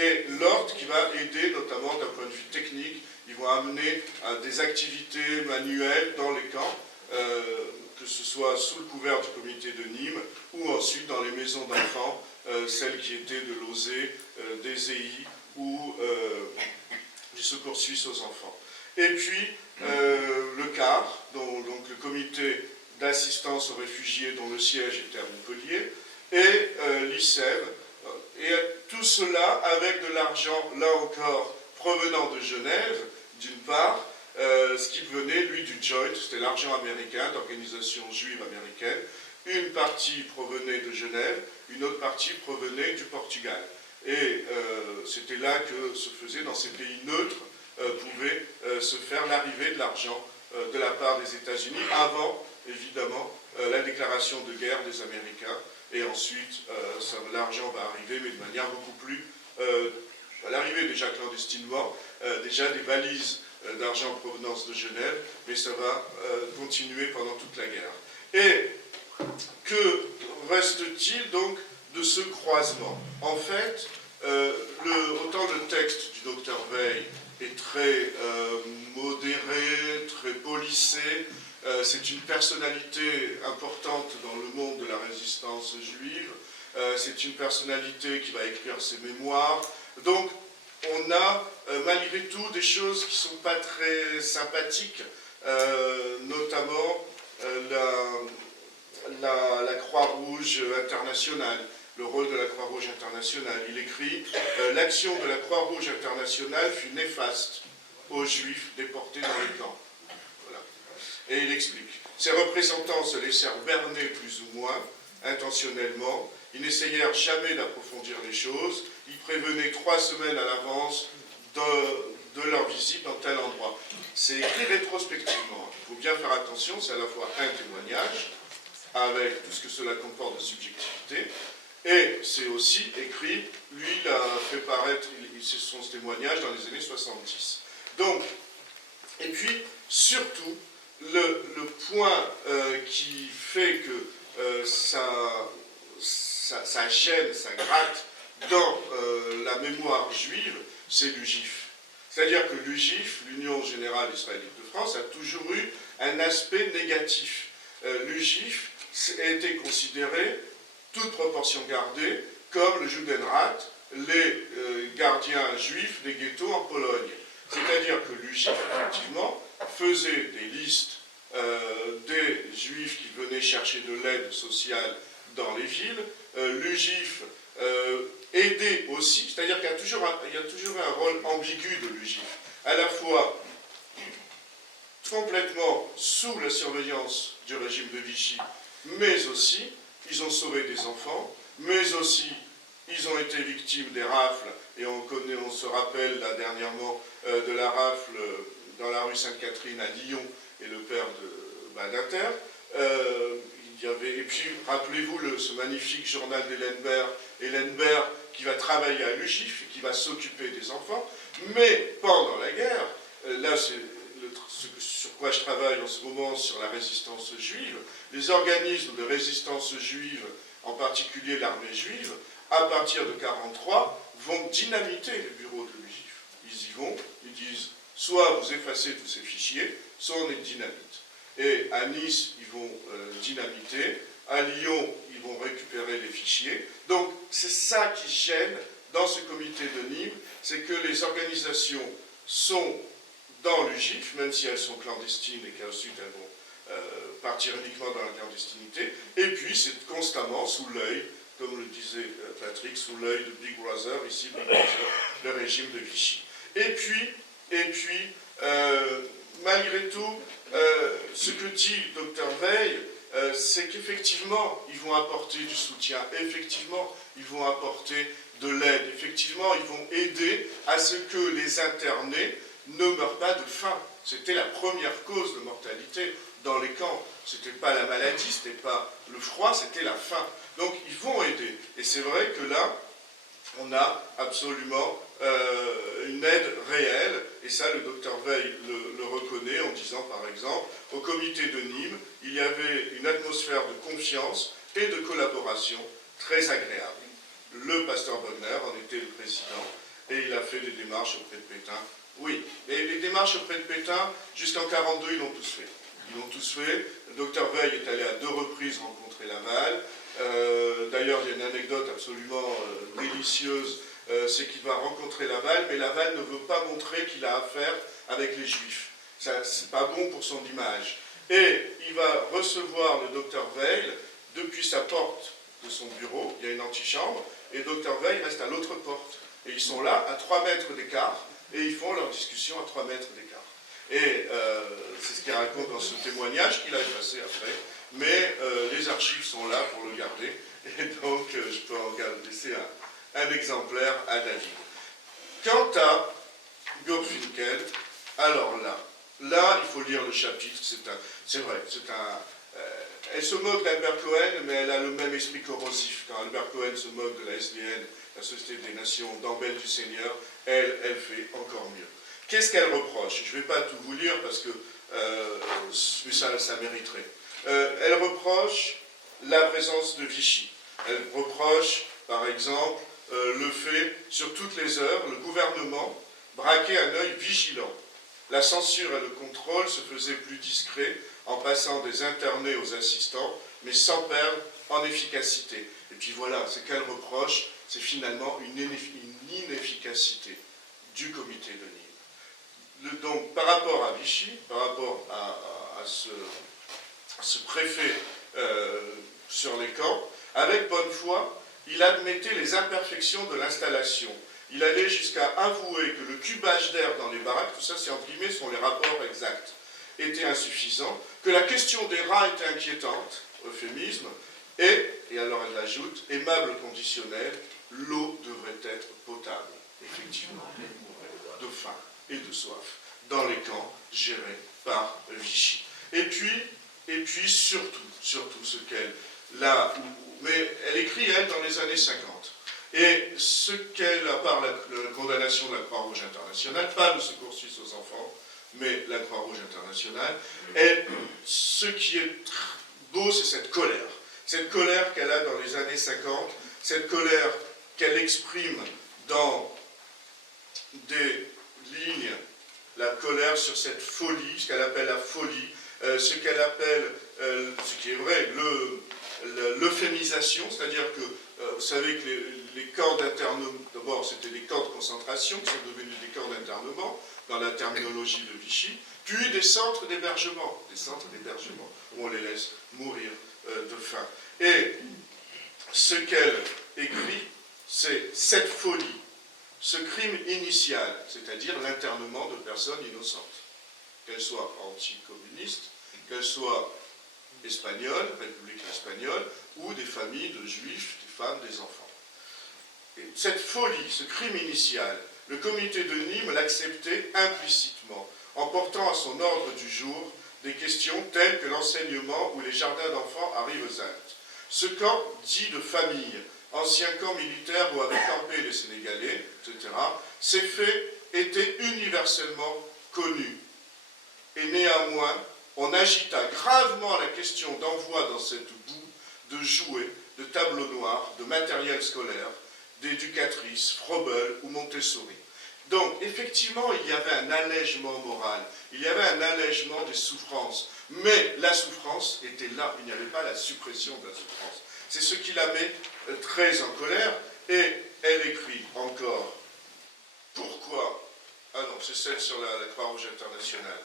Et l'ORT qui va aider notamment d'un point de vue technique, ils vont amener à des activités manuelles dans les camps, que ce soit sous le couvert du comité de Nîmes ou ensuite dans les maisons d'enfants, celles qui étaient de l'OSE, des EI ou du Secours suisse aux enfants. Et puis le CAR, donc le comité d'assistance aux réfugiés dont le siège était à Montpellier, et l'ICEV. Et tout cela avec de l'argent, là encore, provenant de Genève, d'une part, ce qui venait, lui, du Joint, c'était l'argent américain, d'organisations juives américaines. Une partie provenait de Genève, une autre partie provenait du Portugal. Et c'était là que se faisait, dans ces pays neutres, pouvait se faire l'arrivée de l'argent de la part des États-Unis, avant, évidemment, la déclaration de guerre des Américains. Et ensuite, l'argent va arriver, mais de manière beaucoup plus... à l'arrivée déjà clandestinement, déjà des valises d'argent en provenance de Genève, mais ça va continuer pendant toute la guerre. Et que reste-t-il donc de ce croisement? En fait, autant le texte du docteur Veil est très modéré, très polissé, c'est une personnalité importante dans le monde de la résistance juive, c'est une personnalité qui va écrire ses mémoires, donc on a malgré tout des choses qui ne sont pas très sympathiques, notamment la Croix-Rouge internationale, le rôle de la Croix-Rouge internationale. Il écrit « L'action de la Croix-Rouge internationale fut néfaste aux Juifs déportés dans les camps. » Voilà. Et il explique « Ces représentants se laissèrent berner plus ou moins, intentionnellement. Ils n'essayèrent jamais d'approfondir les choses. Ils prévenaient 3 semaines à l'avance de leur visite dans tel endroit. C'est écrit rétrospectivement. Il faut bien faire attention, c'est à la fois un témoignage, avec tout ce que cela comporte de subjectivité, et c'est aussi écrit, lui, il a fait paraître son témoignage dans les années 70. Donc, et puis, surtout, le point qui fait que ça gêne, ça gratte dans la mémoire juive, c'est l'UGIF. C'est-à-dire que l'UGIF, l'Union Générale Israélite de France, a toujours eu un aspect négatif. L'UGIF a été considéré, toute proportion gardée, comme le Judenrat, les gardiens juifs des ghettos en Pologne. C'est-à-dire que l'UGIF, effectivement, faisait des listes des juifs qui venaient chercher de l'aide sociale dans les villes. L'UGIF aidait aussi, c'est-à-dire qu'il y a toujours un rôle ambigu de l'UGIF, à la fois complètement sous la surveillance du régime de Vichy, mais aussi, ils ont sauvé des enfants, mais aussi, ils ont été victimes des rafles, et on se rappelle là dernièrement de la rafle dans la rue Sainte-Catherine à Lyon, et le père de Badinter. Et puis, rappelez-vous ce magnifique journal Hélène Baird, qui va travailler à l'UGIF et qui va s'occuper des enfants. Mais pendant la guerre, là c'est sur quoi je travaille en ce moment, sur la résistance juive, les organismes de résistance juive, en particulier l'armée juive, à partir de 1943, vont dynamiter les bureaux de l'UGIF. Ils y vont, ils disent, soit vous effacez tous ces fichiers, soit on est dynamite. Et à Nice, ils vont dynamiter, à Lyon, ils vont récupérer les fichiers. Donc c'est ça qui gêne dans ce comité de Nîmes, c'est que les organisations sont dans l'UGIF, même si elles sont clandestines et qu'ensuite elles vont partir uniquement dans la clandestinité, et puis c'est constamment sous l'œil, comme le disait Patrick, sous l'œil de Big Brother, ici Big Brother, le régime de Vichy. Et puis malgré tout, ce que dit Dr Veil, c'est qu'effectivement, ils vont apporter du soutien, effectivement, ils vont apporter de l'aide, effectivement, ils vont aider à ce que les internés ne meurent pas de faim. C'était la première cause de mortalité dans les camps. Ce n'était pas la maladie, ce n'était pas le froid, c'était la faim. Donc, ils vont aider. Et c'est vrai que là, on a absolument une aide réelle, et ça le docteur Veil le reconnaît en disant par exemple, au comité de Nîmes, il y avait une atmosphère de confiance et de collaboration très agréable. Le pasteur Wagner en était le président, et il a fait des démarches auprès de Pétain. Oui, et les démarches auprès de Pétain, jusqu'en 1942, ils l'ont tous fait. Ils l'ont tous fait. Le docteur Veil est allé à 2 reprises rencontrer Laval. D'ailleurs, il y a une anecdote absolument délicieuse, c'est qu'il va rencontrer Laval, mais Laval ne veut pas montrer qu'il a affaire avec les Juifs. C'est pas bon pour son image. Et il va recevoir le docteur Veil depuis sa porte de son bureau, il y a une antichambre, et le docteur Veil reste à l'autre porte. Et ils sont là, à 3 mètres d'écart, et ils font leur discussion à 3 mètres d'écart. Et c'est ce qu'il raconte dans ce témoignage qu'il a effacé après, mais les archives sont là pour le garder, et donc je peux en laisser un exemplaire à David. Quant à Gurtwinkel, alors là, il faut lire le chapitre, c'est vrai, elle se moque d'Albert Cohen, mais elle a le même esprit corrosif. Quand Albert Cohen se moque de la SDN, la Société des Nations, d'Ambel du Seigneur, elle fait encore mieux. Qu'est-ce qu'elle reproche? Je ne vais pas tout vous lire parce que ça mériterait. Elle reproche la présence de Vichy. Elle reproche, par exemple, le fait, sur toutes les heures, le gouvernement braquait un œil vigilant. La censure et le contrôle se faisaient plus discrets en passant des internés aux assistants, mais sans perdre en efficacité. Et puis voilà, ce qu'elle reproche, c'est finalement une inefficacité du comité de Nîmes. Donc, par rapport à Vichy, par rapport à ce préfet sur les camps, avec bonne foi, il admettait les imperfections de l'installation. Il allait jusqu'à avouer que le cubage d'air dans les baraques, tout ça c'est entre guillemets, sont les rapports exacts, était insuffisant, que la question des rats était inquiétante, euphémisme, Et alors elle ajoute, aimable conditionnel, l'eau devrait être potable. Effectivement, on mourait de faim et de soif dans les camps gérés par Vichy. Et puis surtout ce qu'elle, là, mais elle écrit, elle, dans les années 50. Et ce qu'elle, à part la condamnation de la Croix-Rouge internationale, pas le secours suisse aux enfants, mais la Croix-Rouge internationale, et ce qui est beau, c'est cette colère. Cette colère qu'elle a dans les années 50, cette colère qu'elle exprime dans des lignes, la colère sur cette folie, ce qu'elle appelle la folie, ce qu'elle appelle, ce qui est vrai, l'euphémisation, c'est-à-dire que vous savez que les camps d'internement, d'abord c'était des camps de concentration qui sont devenus des camps d'internement dans la terminologie de Vichy, puis des centres d'hébergement, où on les laisse mourir de faim. Et ce qu'elle écrit, c'est cette folie, ce crime initial, c'est-à-dire l'internement de personnes innocentes, qu'elles soient anticommunistes, qu'elles soient espagnoles, République espagnole, ou des familles de juifs, des femmes, des enfants. Et cette folie, ce crime initial, le comité de Nîmes l'acceptait implicitement, en portant à son ordre du jour des questions telles que l'enseignement ou les jardins d'enfants à Rivesaltes. Ce camp dit de famille, ancien camp militaire où avaient campé les Sénégalais, etc., ces faits étaient universellement connus. Et néanmoins, on agita gravement la question d'envoi dans cette boue de jouets, de tableaux noirs, de matériel scolaire, d'éducatrices, Froebel ou Montessori. Donc, effectivement, il y avait un allègement moral, il y avait un allègement des souffrances, mais la souffrance était là, il n'y avait pas la suppression de la souffrance. C'est ce qui la met très en colère, et elle écrit encore, pourquoi, ah non, c'est celle sur la Croix-Rouge internationale,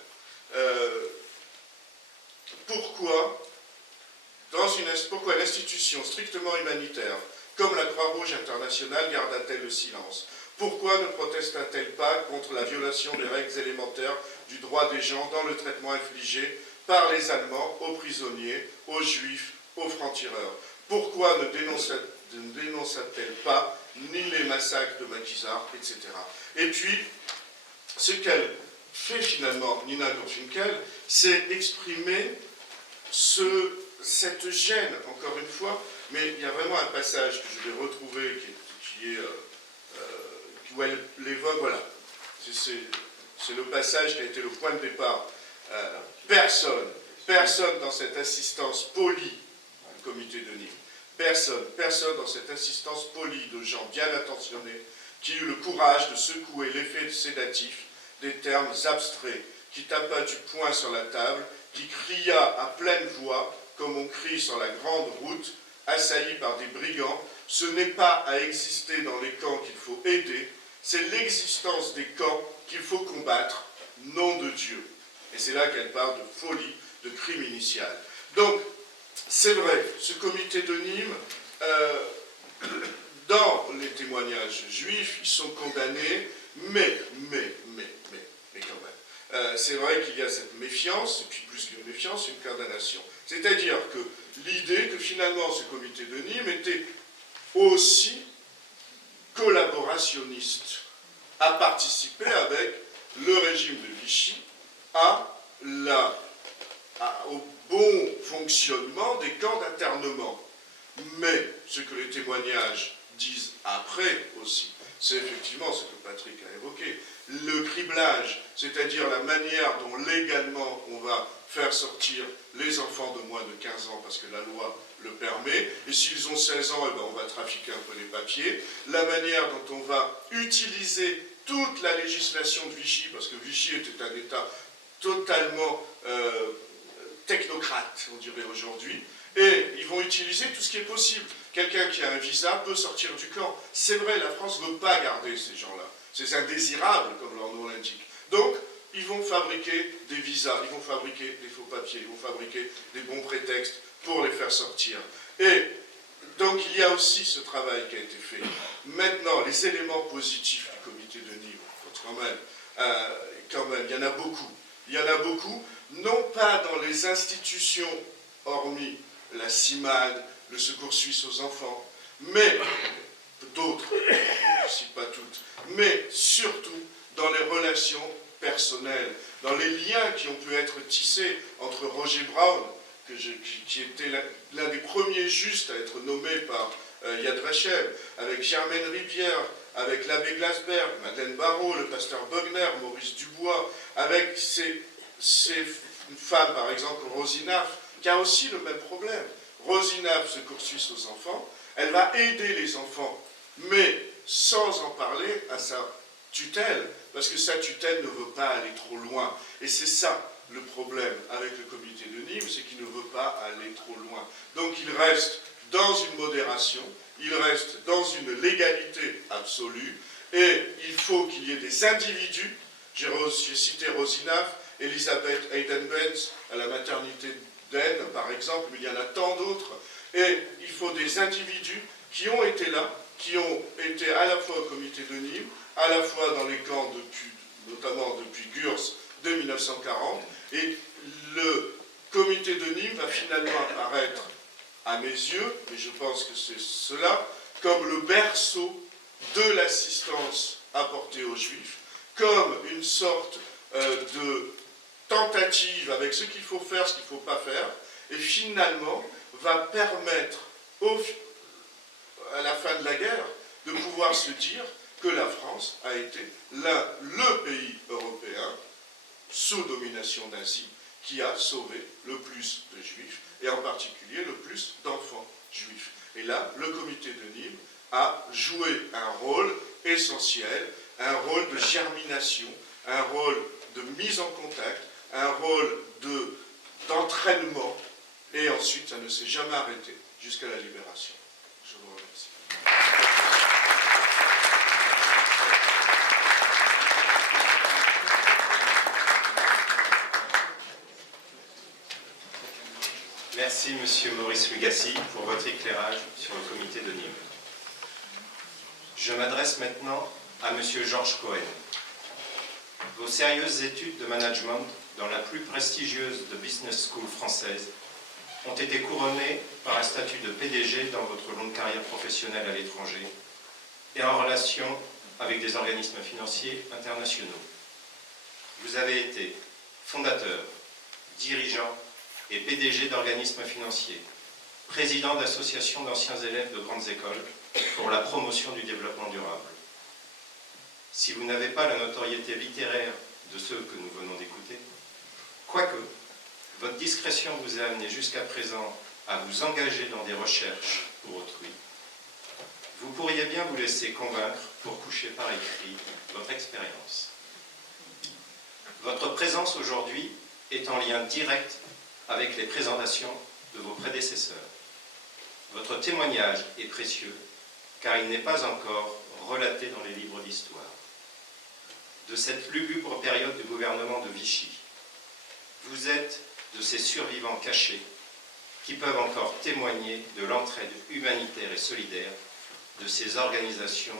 pourquoi l'institution strictement humanitaire, comme la Croix-Rouge internationale, garda-t-elle le silence? Pourquoi ne protesta-t-elle pas contre la violation des règles élémentaires du droit des gens dans le traitement infligé par les Allemands aux prisonniers, aux Juifs, aux francs-tireurs? Pourquoi ne dénonça-t-elle pas ni les massacres de Maquisard, etc. Et puis, ce qu'elle fait finalement, Nina Gurfinkel, c'est exprimer cette gêne, encore une fois, mais il y a vraiment un passage que je vais retrouver où elle l'évoque, voilà, c'est le passage qui a été le point de départ. Personne dans cette assistance polie du comité de Nîmes, personne dans cette assistance polie de gens bien intentionnés qui eut le courage de secouer l'effet sédatif des termes abstraits, qui tapa du poing sur la table, qui cria à pleine voix, comme on crie sur la grande route, assailli par des brigands, ce n'est pas à exister dans les camps qu'il faut aider, c'est l'existence des camps qu'il faut combattre, nom de Dieu. Et c'est là qu'elle parle de folie, de crime initial. Donc, c'est vrai, ce comité de Nîmes, dans les témoignages juifs, ils sont condamnés, mais quand même. C'est vrai qu'il y a cette méfiance, et puis plus qu'une méfiance, une condamnation. C'est-à-dire que l'idée que finalement ce comité de Nîmes était aussi collaborationniste, à participer avec le régime de Vichy au bon fonctionnement des camps d'internement. Mais ce que les témoignages disent après aussi, c'est effectivement ce que Patrick a évoqué, le criblage, c'est-à-dire la manière dont légalement on va faire sortir les enfants de moins de 15 ans parce que la loi le permet, et s'ils ont 16 ans, on va trafiquer un peu les papiers, la manière dont on va utiliser toute la législation de Vichy, parce que Vichy était un État totalement technocrate, on dirait aujourd'hui, et ils vont utiliser tout ce qui est possible. Quelqu'un qui a un visa peut sortir du camp. C'est vrai, la France ne veut pas garder ces gens-là. C'est indésirable, comme leur nom l'indique. Donc, ils vont fabriquer des visas, ils vont fabriquer des faux papiers, ils vont fabriquer des bons prétextes pour les faire sortir. Et donc, il y a aussi ce travail qui a été fait. Maintenant, les éléments positifs du comité de Nîmes, quand même, il y en a beaucoup. Il y en a beaucoup, non pas dans les institutions, hormis la CIMAD, le Secours suisse aux enfants, mais d'autres, je ne cite pas toutes, mais surtout dans les relations personnelles, dans les liens qui ont pu être tissés entre Roger Brown, qui était l'un des premiers justes à être nommé par Yad Vashem, avec Germaine Rivière, avec l'abbé Glasberg, Madeleine Barrault, le pasteur Bogner, Maurice Dubois, avec ces femmes, par exemple, Rosinaf, qui a aussi le même problème. Rosinaf, Secours suisse aux enfants, elle va aider les enfants, mais sans en parler à sa tutelle, parce que sa tutelle ne veut pas aller trop loin. Et c'est ça le problème avec le comité de Nîmes, c'est qu'il ne veut pas aller trop loin. Donc il reste dans une modération, il reste dans une légalité absolue, et il faut qu'il y ait des individus, j'ai cité Rosinaf, Elisabeth Hayden-Benz à la maternité d'Aisne, par exemple, mais il y en a tant d'autres, et il faut des individus qui ont été là, qui ont été à la fois au comité de Nîmes, à la fois dans les camps, notamment depuis Gurs de 1940, et le comité de Nîmes va finalement apparaître, à mes yeux, et je pense que c'est cela, comme le berceau de l'assistance apportée aux Juifs, comme une sorte de tentative avec ce qu'il faut faire, ce qu'il ne faut pas faire, et finalement va permettre, à la fin de la guerre, de pouvoir se dire que la France a été le pays européen, sous domination nazie, qui a sauvé le plus de Juifs, et en particulier le plus d'enfants juifs. Et là, le comité de Nîmes a joué un rôle essentiel, un rôle de germination, un rôle de mise en contact, un rôle d'entraînement, et ensuite ça ne s'est jamais arrêté jusqu'à la libération. Je vous remercie. Merci Monsieur Maurice Lugassi pour votre éclairage sur le comité de Nîmes. Je m'adresse maintenant à Monsieur Georges Cohen. Vos sérieuses études de management dans la plus prestigieuse de business school française ont été couronnées par un statut de PDG dans votre longue carrière professionnelle à l'étranger et en relation avec des organismes financiers internationaux. Vous avez été fondateur, dirigeant et PDG d'organismes financiers, président d'associations d'anciens élèves de grandes écoles pour la promotion du développement durable. Si vous n'avez pas la notoriété littéraire de ceux que nous venons d'écouter, quoique votre discrétion vous ait amené jusqu'à présent à vous engager dans des recherches pour autrui, vous pourriez bien vous laisser convaincre pour coucher par écrit votre expérience. Votre présence aujourd'hui est en lien direct avec les présentations de vos prédécesseurs. Votre témoignage est précieux, car il n'est pas encore relaté dans les livres d'histoire. De cette lugubre période du gouvernement de Vichy, vous êtes de ces survivants cachés qui peuvent encore témoigner de l'entraide humanitaire et solidaire de ces organisations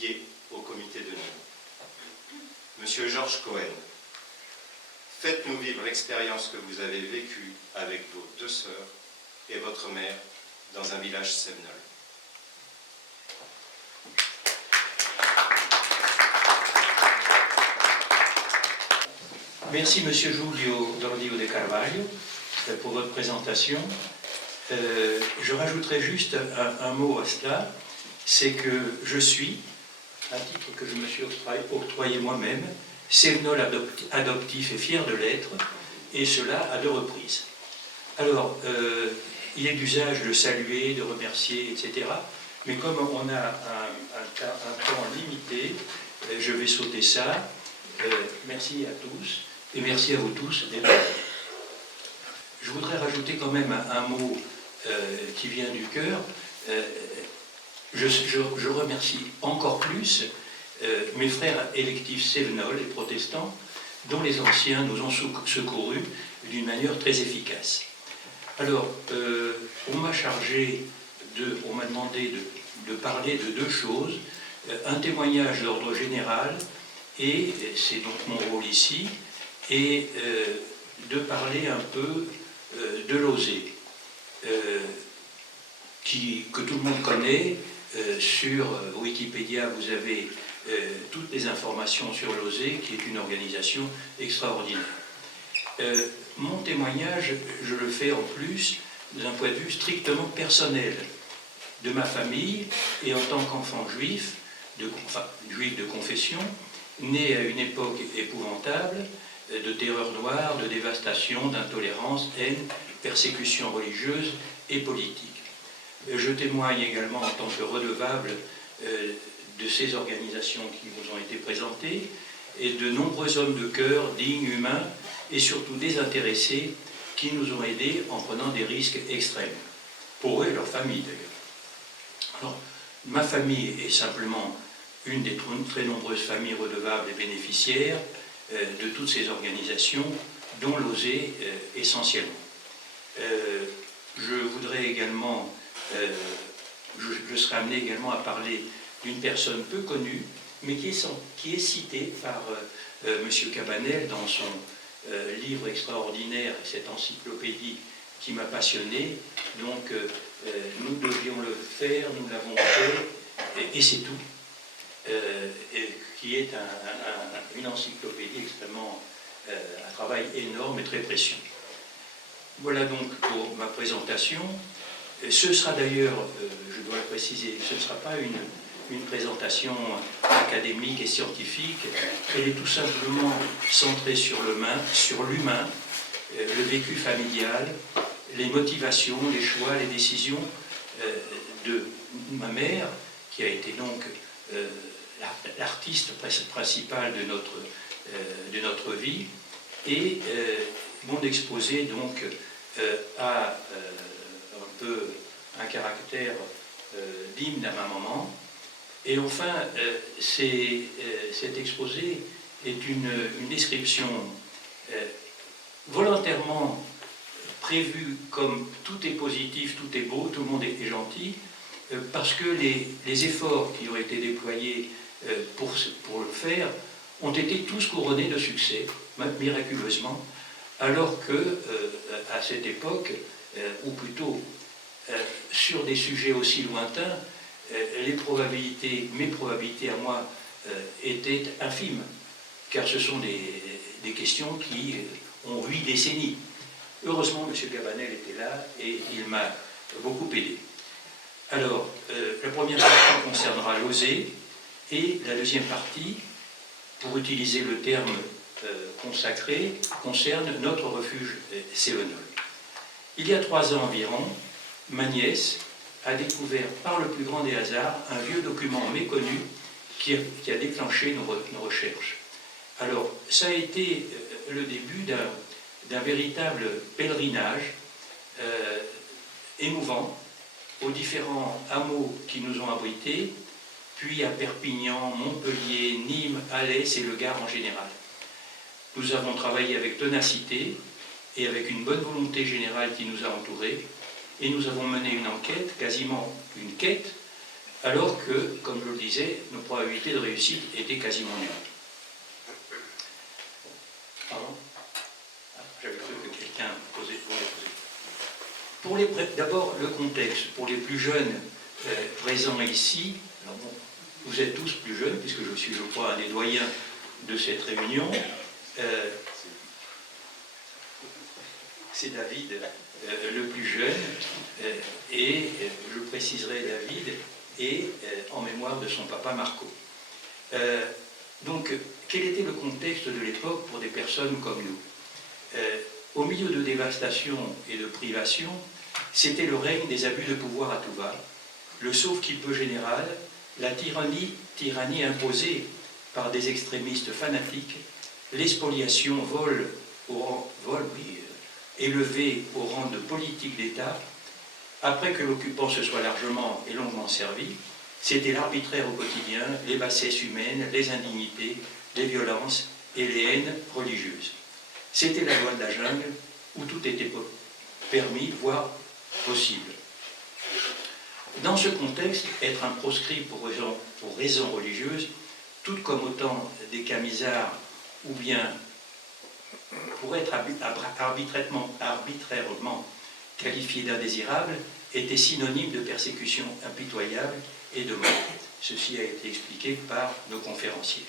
liées au comité de Nîmes. Monsieur Georges Cohen, faites-nous vivre l'expérience que vous avez vécue avec vos deux sœurs et votre mère dans un village séminole. Merci Monsieur Giulio Dordio de Carvalho pour votre présentation. Je rajouterai juste un mot à cela, c'est que je suis, un titre que je me suis octroyé moi-même, séminole adoptif et fier de l'être, et cela à 2 reprises. Alors, il est d'usage de saluer, de remercier, etc. Mais comme on a un temps limité, je vais sauter ça. Merci à tous, et merci à vous tous d'être là. Je voudrais rajouter quand même un mot qui vient du cœur. Je remercie encore plus mes frères électifs sévenols et protestants, dont les anciens nous ont secourus d'une manière très efficace. Alors, on m'a demandé de parler de 2 choses, un témoignage d'ordre général, et c'est donc mon rôle ici, et de parler un peu de l'OSE. que tout le monde connaît. Sur Wikipédia, vous avez toutes les informations sur l'OSE, qui est une organisation extraordinaire. Mon témoignage, je le fais en plus d'un point de vue strictement personnel de ma famille et en tant qu'enfant juif, juif de confession, né à une époque épouvantable de terreur noire, de dévastation, d'intolérance, haine, persécution religieuse et politique. Je témoigne également en tant que redevable de ces organisations qui vous ont été présentées et de nombreux hommes de cœur, dignes, humains et surtout désintéressés qui nous ont aidés en prenant des risques extrêmes, pour eux et leur famille d'ailleurs. Alors, ma famille est simplement une des très nombreuses familles redevables et bénéficiaires de toutes ces organisations, dont l'OSE essentiellement. Je voudrais également, je serai amené également à parler d'une personne peu connue, mais qui est citée par M. Cabanel dans son livre extraordinaire, cette encyclopédie qui m'a passionné. Donc, nous devions le faire, nous l'avons fait, et c'est tout. Qui est une encyclopédie extrêmement, un travail énorme et très précieux. Voilà donc pour ma présentation. Ce sera d'ailleurs, je dois le préciser, ce ne sera pas une présentation académique et scientifique, elle est tout simplement centrée sur l'humain, le vécu familial, les motivations, les choix, les décisions de ma mère, qui a été donc l'artiste principal de notre vie, et mon exposé donc a un peu un caractère d'hymne à ma maman. Et enfin, cet exposé est une description volontairement prévue comme tout est positif, tout est beau, tout le monde est gentil, parce que les efforts qui ont été déployés pour le faire ont été tous couronnés de succès, miraculeusement, alors que à cette époque, ou plutôt sur des sujets aussi lointains, mes probabilités à moi étaient infimes, car ce sont des questions qui ont 8 décennies. Heureusement, M. Cabanel était là et il m'a beaucoup aidé. Alors, la première partie concernera l'OSE et la deuxième partie, pour utiliser le terme consacré, concerne notre refuge Cévenol. Il y a 3 ans environ, ma nièce a découvert par le plus grand des hasards un vieux document méconnu qui a déclenché nos recherches. Alors, ça a été le début d'un véritable pèlerinage émouvant aux différents hameaux qui nous ont abrités, puis à Perpignan, Montpellier, Nîmes, Alès et le Gard en général. Nous avons travaillé avec ténacité et avec une bonne volonté générale qui nous a entourés, et nous avons mené une enquête, quasiment une quête, alors que, comme je le disais, nos probabilités de réussite étaient quasiment nulles. Pardon ? J'avais cru que quelqu'un voulait poser. D'abord, le contexte. Pour les plus jeunes présents ici, alors bon, vous êtes tous plus jeunes, puisque je suis, je crois, un des doyens de cette réunion. C'est David, le plus jeune, et je préciserai David, et en mémoire de son papa Marco. Donc, quel était le contexte de l'époque pour des personnes comme nous ? Au milieu de dévastation et de privation, c'était le règne des abus de pouvoir à tout va, le sauve-qui-peut général, la tyrannie imposée par des extrémistes fanatiques, l'espoliation élevé au rang de politique d'État, après que l'occupant se soit largement et longuement servi, c'était l'arbitraire au quotidien, les bassesses humaines, les indignités, les violences et les haines religieuses. C'était la loi de la jungle où tout était permis, voire possible. Dans ce contexte, être un proscrit pour raison religieuse, tout comme autant des camisards ou bien pour être arbitrairement qualifié d'indésirable, était synonyme de persécution impitoyable et de mort. Ceci a été expliqué par nos conférenciers.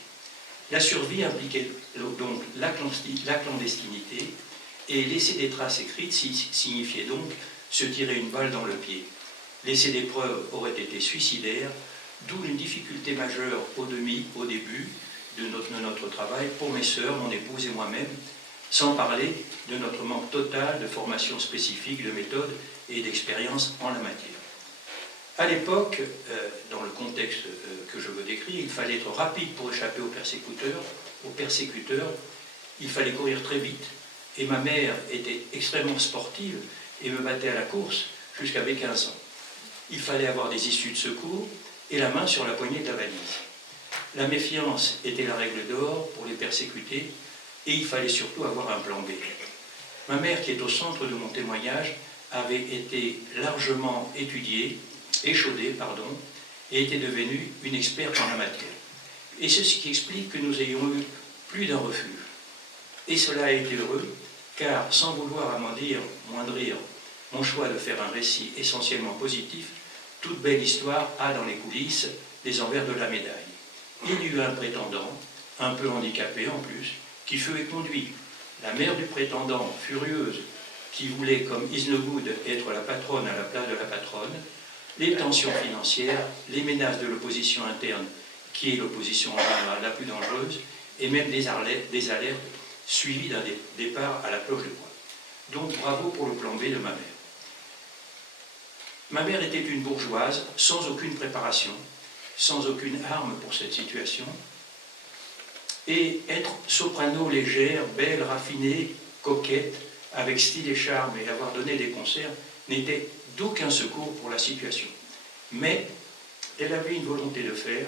La survie impliquait donc la clandestinité, et laisser des traces écrites signifiait donc se tirer une balle dans le pied. Laisser des preuves aurait été suicidaire, d'où une difficulté majeure au début de notre travail pour mes sœurs, mon épouse et moi-même, sans parler de notre manque total de formation spécifique, de méthode et d'expérience en la matière. À l'époque, dans le contexte que je veux décrire, il fallait être rapide pour échapper aux persécuteurs, il fallait courir très vite, et ma mère était extrêmement sportive et me battait à la course jusqu'à mes 15 ans. Il fallait avoir des issues de secours et la main sur la poignée de la valise. La méfiance était la règle d'or pour les persécutés, et il fallait surtout avoir un plan B. Ma mère, qui est au centre de mon témoignage, avait été largement échaudée, et était devenue une experte en la matière. Et c'est ce qui explique que nous ayons eu plus d'un refuge. Et cela a été heureux, car sans vouloir amoindrir mon choix de faire un récit essentiellement positif, toute belle histoire a dans les coulisses des envers de la médaille. Il y eut un prétendant, un peu handicapé en plus, qui fut éconduit. La mère du prétendant, furieuse, qui voulait, comme Isnogoud, être la patronne à la place de la patronne, les tensions financières, les menaces de l'opposition interne, qui est l'opposition en général la plus dangereuse, et même des alertes suivies d'un départ à la cloche de bois. Donc bravo pour le plan B de ma mère. Ma mère était une bourgeoise, sans aucune préparation, sans aucune arme pour cette situation, et être soprano légère, belle, raffinée, coquette, avec style et charme, et avoir donné des concerts, n'était d'aucun secours pour la situation. Mais elle avait une volonté de faire,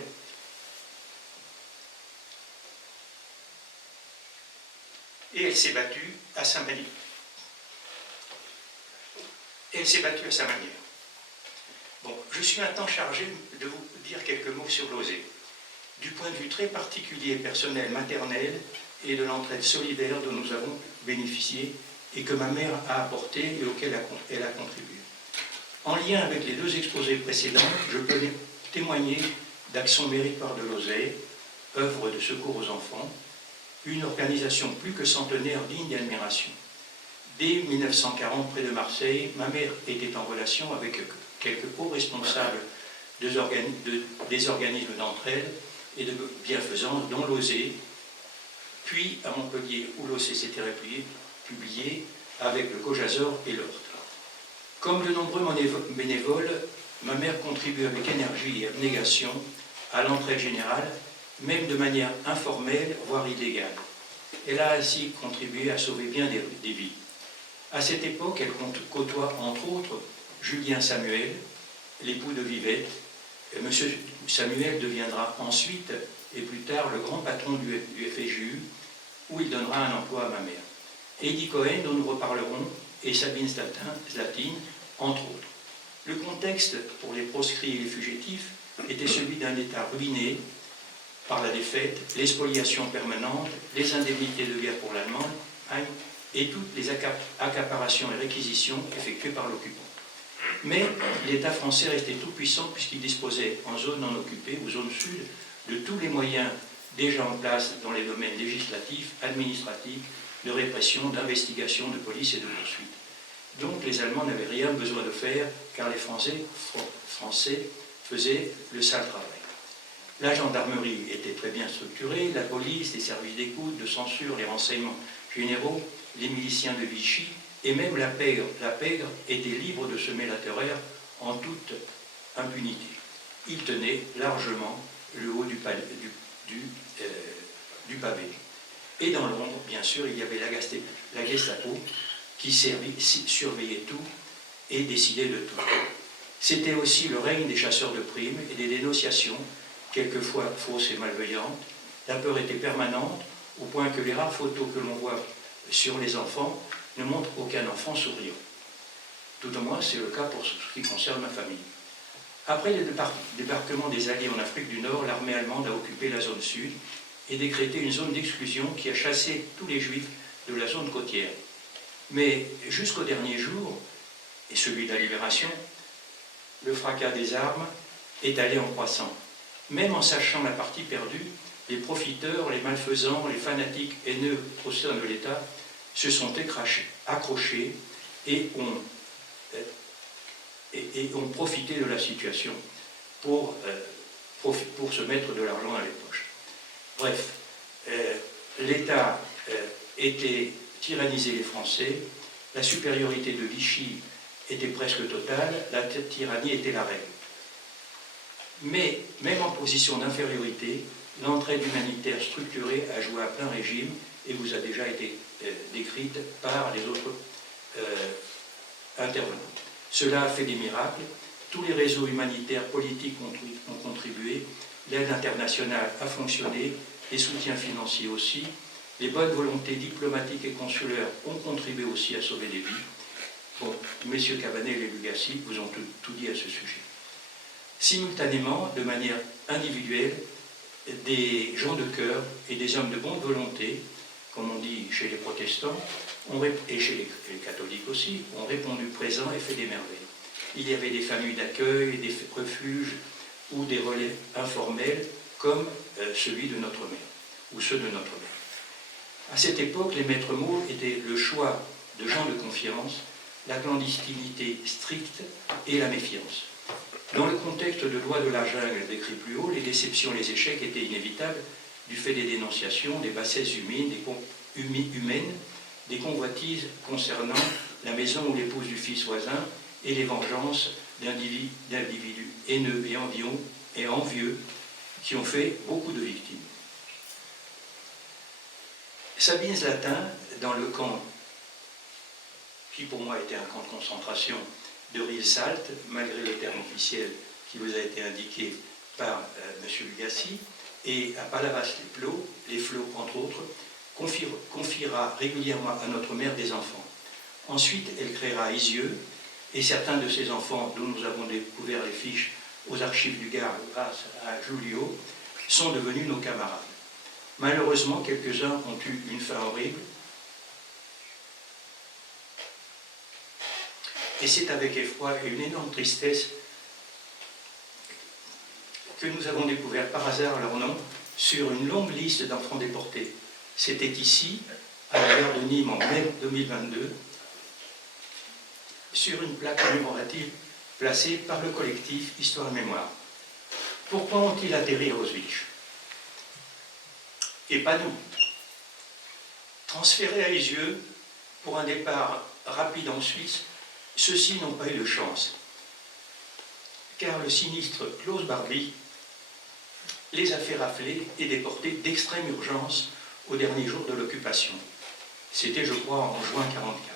et elle s'est battue à sa manière. Bon, je suis maintenant chargé de vous dire quelques mots sur l'OSE, du point de vue très particulier, personnel, maternel, et de l'entraide solidaire dont nous avons bénéficié et que ma mère a apporté et auquel elle a contribué. En lien avec les deux exposés précédents, je peux témoigner d'Action Méritoire de l'OSE, œuvre de secours aux enfants, une organisation plus que centenaire digne d'admiration. Dès 1940, près de Marseille, ma mère était en relation avec quelques hauts responsables des organismes d'entraide et de bienfaisance, dont l'OSE, puis à Montpellier, où l'OSE s'était publié avec le Cojazor et l'Ordre. Comme de nombreux bénévoles, ma mère contribue avec énergie et abnégation à l'entraide générale, même de manière informelle, voire illégale. Elle a ainsi contribué à sauver bien des vies. À cette époque, elle côtoie entre autres Julien Samuel, l'époux de Vivette. Monsieur Samuel deviendra ensuite et plus tard le grand patron du FSJU, où il donnera un emploi à ma mère. Eddie Cohen, dont nous reparlerons, et Sabine Zlatine, entre autres. Le contexte pour les proscrits et les fugitifs était celui d'un État ruiné par la défaite, les spoliations permanentes, les indemnités de guerre pour l'Allemagne et toutes les accaparations et réquisitions effectuées par l'occupant. Mais l'État français restait tout puissant puisqu'il disposait en zone non occupée ou zone sud de tous les moyens déjà en place dans les domaines législatifs, administratifs, de répression, d'investigation, de police et de poursuite. Donc les Allemands n'avaient rien besoin de faire car les Français faisaient le sale travail. La gendarmerie était très bien structurée, la police, les services d'écoute, de censure, les renseignements généraux, les miliciens de Vichy, et même la pègre. La pègre était libre de semer la terreur en toute impunité. Il tenait largement le haut du pavé. Et dans l'ombre, bien sûr, il y avait la Gestapo qui surveillait tout et décidait de tout. C'était aussi le règne des chasseurs de primes et des dénonciations, quelquefois fausses et malveillantes. La peur était permanente, au point que les rares photos que l'on voit sur les enfants ne montrent aucun enfant souriant. Tout au moins, c'est le cas pour ce qui concerne ma famille. Après le débarquement des Alliés en Afrique du Nord, l'armée allemande a occupé la zone sud et décrété une zone d'exclusion qui a chassé tous les Juifs de la zone côtière. Mais jusqu'au dernier jour, et celui de la libération, le fracas des armes est allé en croissant. Même en sachant la partie perdue, les profiteurs, les malfaisants, les fanatiques haineux au sein de l'État se sont accrochés et ont profité de la situation pour se mettre de l'argent dans les poches. Bref, l'État était tyrannisé les Français, la supériorité de Vichy était presque totale, la tyrannie était la règle. Mais, même en position d'infériorité, l'entraide humanitaire structurée a joué à plein régime et vous a déjà été décrite par les autres intervenants. Cela a fait des miracles, tous les réseaux humanitaires politiques ont contribué, l'aide internationale a fonctionné, les soutiens financiers aussi, les bonnes volontés diplomatiques et consulaires ont contribué aussi à sauver des vies. Bon, messieurs Cabanel et Lugassi vous ont tout dit à ce sujet. Simultanément, de manière individuelle, des gens de cœur et des hommes de bonne volonté, comme on dit chez les protestants, et chez les catholiques aussi, ont répondu présent et fait des merveilles. Il y avait des familles d'accueil, des refuges ou des relais informels, comme celui de notre mère, ou ceux de notre mère. À cette époque, les maîtres mots étaient le choix de gens de confiance, la clandestinité stricte et la méfiance. Dans le contexte de loi de la jungle décrit plus haut, les déceptions et les échecs étaient inévitables du fait des dénonciations, des bassesses humaines, des convoitises concernant la maison ou l'épouse du fils voisin et les vengeances d'individus haineux et envieux qui ont fait beaucoup de victimes. Sabine Zlatin, dans le camp qui pour moi était un camp de concentration de Rivesaltes, malgré le terme officiel qui vous a été indiqué par M. Lugassi, et à Palavas-les Flots, entre autres, confiera régulièrement à notre mère des enfants. Ensuite, elle créera Isieux, et certains de ces enfants, dont nous avons découvert les fiches aux archives du Gard grâce à Julio, sont devenus nos camarades. Malheureusement, quelques-uns ont eu une fin horrible, et c'est avec effroi et une énorme tristesse que nous avons découvert par hasard leur nom sur une longue liste d'enfants déportés. C'était ici, à la gare de Nîmes en mai 2022, sur une plaque commémorative placée par le collectif Histoire et Mémoire. Pourquoi ont-ils atterri à Auschwitz? Et pas nous. Transférés à Isieux pour un départ rapide en Suisse, ceux-ci n'ont pas eu de chance, car le sinistre Klaus Barbie les a fait rafler et déporter d'extrême urgence au dernier jour de l'occupation. C'était, je crois, en juin 1944.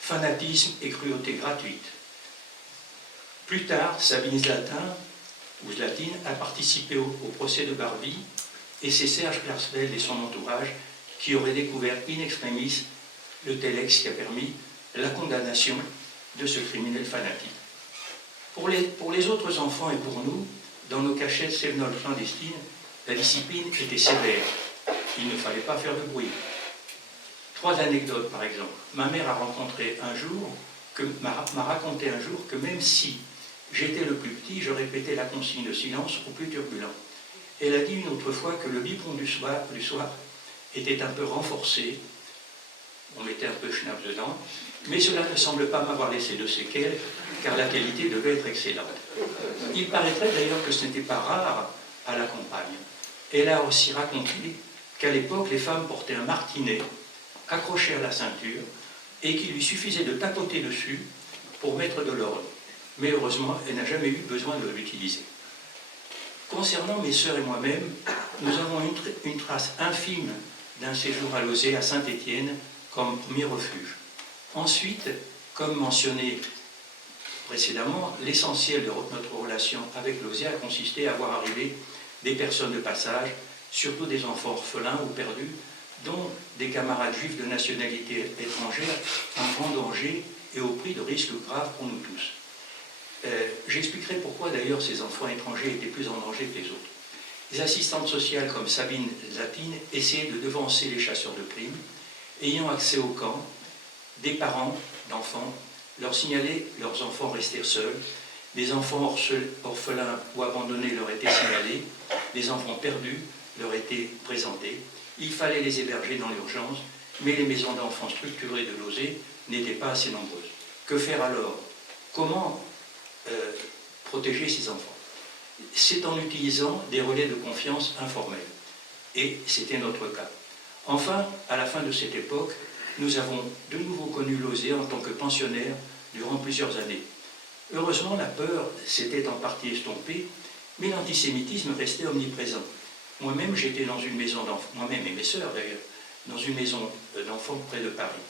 Fanatisme et cruauté gratuite. Plus tard, Sabine Zlatin, ou Zlatine, a participé au procès de Barbie, et c'est Serge Klarsfeld et son entourage qui auraient découvert in extremis le telex qui a permis la condamnation de ce criminel fanatique. Pour les autres enfants et pour nous, dans nos cachettes sévenoles clandestines, la discipline était sévère. Il ne fallait pas faire de bruit. 3 anecdotes, par exemple. Ma mère m'a raconté un jour que même si j'étais le plus petit, je répétais la consigne de silence aux plus turbulents. Elle a dit une autre fois que le biberon du soir était un peu renforcé. On mettait un peu schnapp dedans, mais cela ne semble pas m'avoir laissé de séquelles, car la qualité devait être excellente. Il paraîtrait d'ailleurs que ce n'était pas rare à la campagne. Elle a aussi raconté qu'à l'époque, les femmes portaient un martinet accroché à la ceinture et qu'il lui suffisait de tapoter dessus pour mettre de l'ordre. Mais heureusement, elle n'a jamais eu besoin de l'utiliser. Concernant mes sœurs et moi-même, nous avons une trace infime d'un séjour à Lausée, à Saint-Étienne, comme premier refuge. Ensuite, comme mentionné précédemment, l'essentiel de notre relation avec Lausée a consisté à voir arriver des personnes de passage, surtout des enfants orphelins ou perdus, dont des camarades juifs de nationalité étrangère en grand danger et au prix de risques graves pour nous tous. J'expliquerai pourquoi d'ailleurs ces enfants étrangers étaient plus en danger que les autres. Les assistantes sociales comme Sabine Zlatine essayaient de devancer les chasseurs de primes, ayant accès au camp, des parents d'enfants leur signaler leurs enfants restés seuls. Les enfants orphelins ou abandonnés leur étaient signalés. Les enfants perdus leur étaient présentés. Il fallait les héberger dans l'urgence, mais les maisons d'enfants structurées de Lauzé n'étaient pas assez nombreuses. Que faire alors? Comment protéger ces enfants? C'est en utilisant des relais de confiance informels. Et c'était notre cas. Enfin, à la fin de cette époque, nous avons de nouveau connu Lauzé en tant que pensionnaire durant plusieurs années. Heureusement, la peur s'était en partie estompée, mais l'antisémitisme restait omniprésent. Moi-même, j'étais dans une maison d'enfants, moi-même et mes sœurs d'ailleurs, dans une maison d'enfants près de Paris.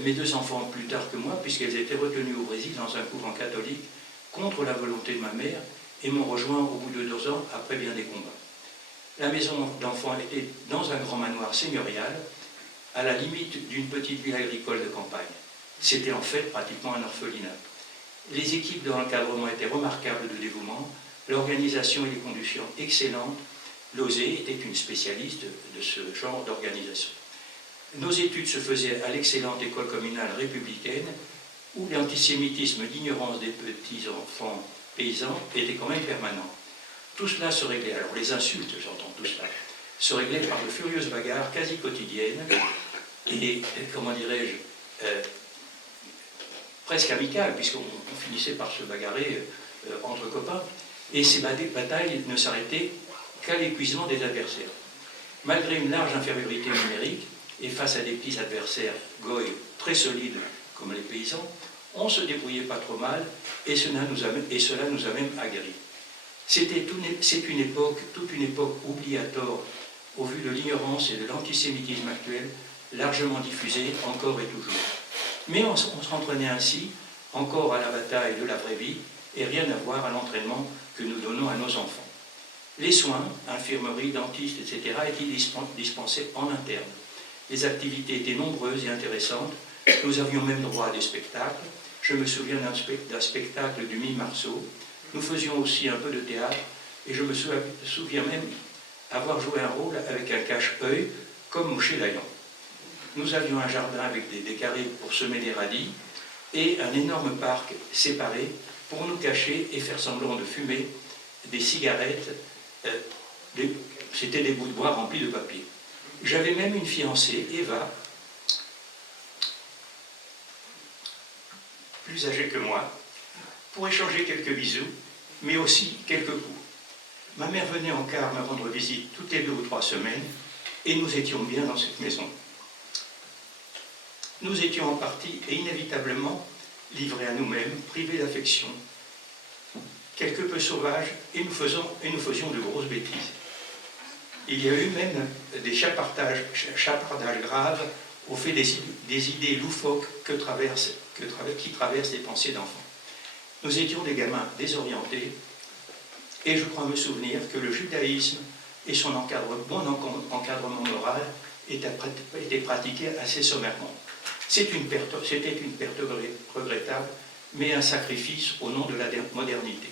Mes deux enfants plus tard que moi, puisqu'elles étaient retenues au Brésil dans un couvent catholique, contre la volonté de ma mère, et m'ont rejoint au bout de 2 ans après bien des combats. La maison d'enfants était dans un grand manoir seigneurial, à la limite d'une petite ville agricole de campagne. C'était en fait pratiquement un orphelinat. Les équipes de l'encadrement étaient remarquables de dévouement, l'organisation et les conditions excellentes. Lauzé était une spécialiste de ce genre d'organisation. Nos études se faisaient à l'excellente école communale républicaine, où l'antisémitisme d'ignorance des petits-enfants paysans était quand même permanent. Tout cela se réglait, alors les insultes, j'entends tout cela, se réglaient par de furieuses bagarres quasi quotidiennes et, comment dirais-je, presque amicales, puisqu'on finissait par se bagarrer entre copains. Et ces batailles ne s'arrêtaient qu'à l'épuisement des adversaires. Malgré une large infériorité numérique, et face à des petits adversaires goy très solides comme les paysans, on se débrouillait pas trop mal, et cela nous a même aguerris. C'est toute une époque oubliée à tort, au vu de l'ignorance et de l'antisémitisme actuel, largement diffusée encore et toujours. Mais on s'entraînait ainsi, encore à la bataille de la vraie vie, et rien à voir à l'entraînement que nous donnons à nos enfants. Les soins, infirmerie, dentistes, etc. étaient dispensés en interne. Les activités étaient nombreuses et intéressantes. Nous avions même droit à des spectacles. Je me souviens d'un spectacle du Mi-Marceau. Nous faisions aussi un peu de théâtre, et je me souviens même avoir joué un rôle avec un cache-œil, comme Mouché Layan. Nous avions un jardin avec des carrés pour semer des radis, et un énorme parc séparé pour nous cacher et faire semblant de fumer des cigarettes. C'était des bouts de bois remplis de papier. J'avais même une fiancée, Eva, plus âgée que moi, pour échanger quelques bisous, mais aussi quelques coups. Ma mère venait en car me rendre visite toutes les 2 ou 3 semaines, et nous étions bien dans cette maison. Nous étions en partie et inévitablement livrés à nous-mêmes, privés d'affection, quelque peu sauvages, et nous faisions de grosses bêtises. Il y a eu même des chapardages graves au fait des idées loufoques qui traversent les pensées d'enfants. Nous étions des gamins désorientés, et je crois me souvenir que le judaïsme et son bon encadrement moral étaient pratiqués assez sommairement. C'était une perte regrettable, mais un sacrifice au nom de la modernité.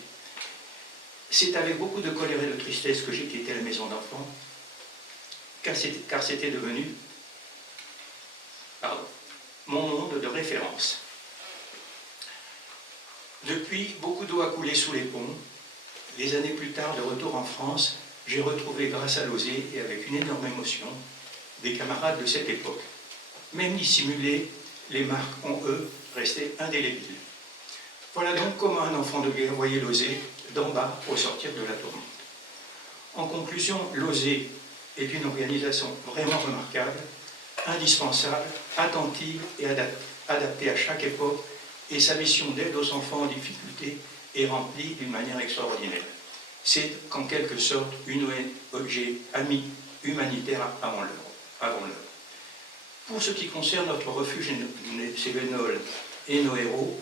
C'est avec beaucoup de colère et de tristesse que j'ai quitté la maison d'enfants, car c'était devenu mon monde de référence. Depuis, beaucoup d'eau a coulé sous les ponts. Les années plus tard, de retour en France, j'ai retrouvé, grâce à Lauzé et avec une énorme émotion, des camarades de cette époque. Même dissimulés, les marques ont, eux, resté indélébiles. Voilà donc comment un enfant de guerre voyait Lauzé d'en bas au sortir de la tourmente. En conclusion, Lauzé est une organisation vraiment remarquable, indispensable, attentive et adaptée à chaque époque, et sa mission d'aide aux enfants en difficulté est remplie d'une manière extraordinaire. C'est en quelque sorte une ONG amie humanitaire avant l'heure. Pour ce qui concerne notre refuge Cévenol et nos héros,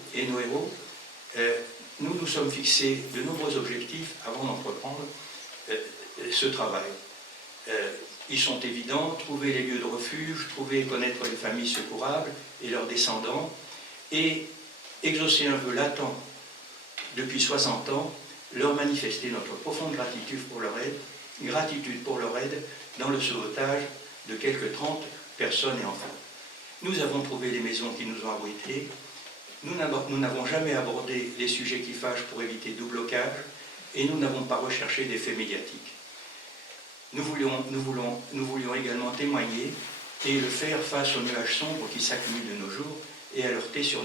nous nous sommes fixés de nombreux objectifs avant d'entreprendre ce travail. Ils sont évidents: trouver les lieux de refuge, trouver et connaître les familles secourables et leurs descendants, et exaucer un vœu latent depuis 60 ans, leur manifester notre profonde gratitude pour leur aide dans le sauvetage de quelques 30 personnes et enfants. Nous avons trouvé les maisons qui nous ont abrités, Nous n'avons jamais abordé les sujets qui fâchent pour éviter tout blocage et nous n'avons pas recherché d'effets médiatiques. Nous voulions également témoigner et le faire face aux nuages sombres qui s'accumulent de nos jours et alerter sur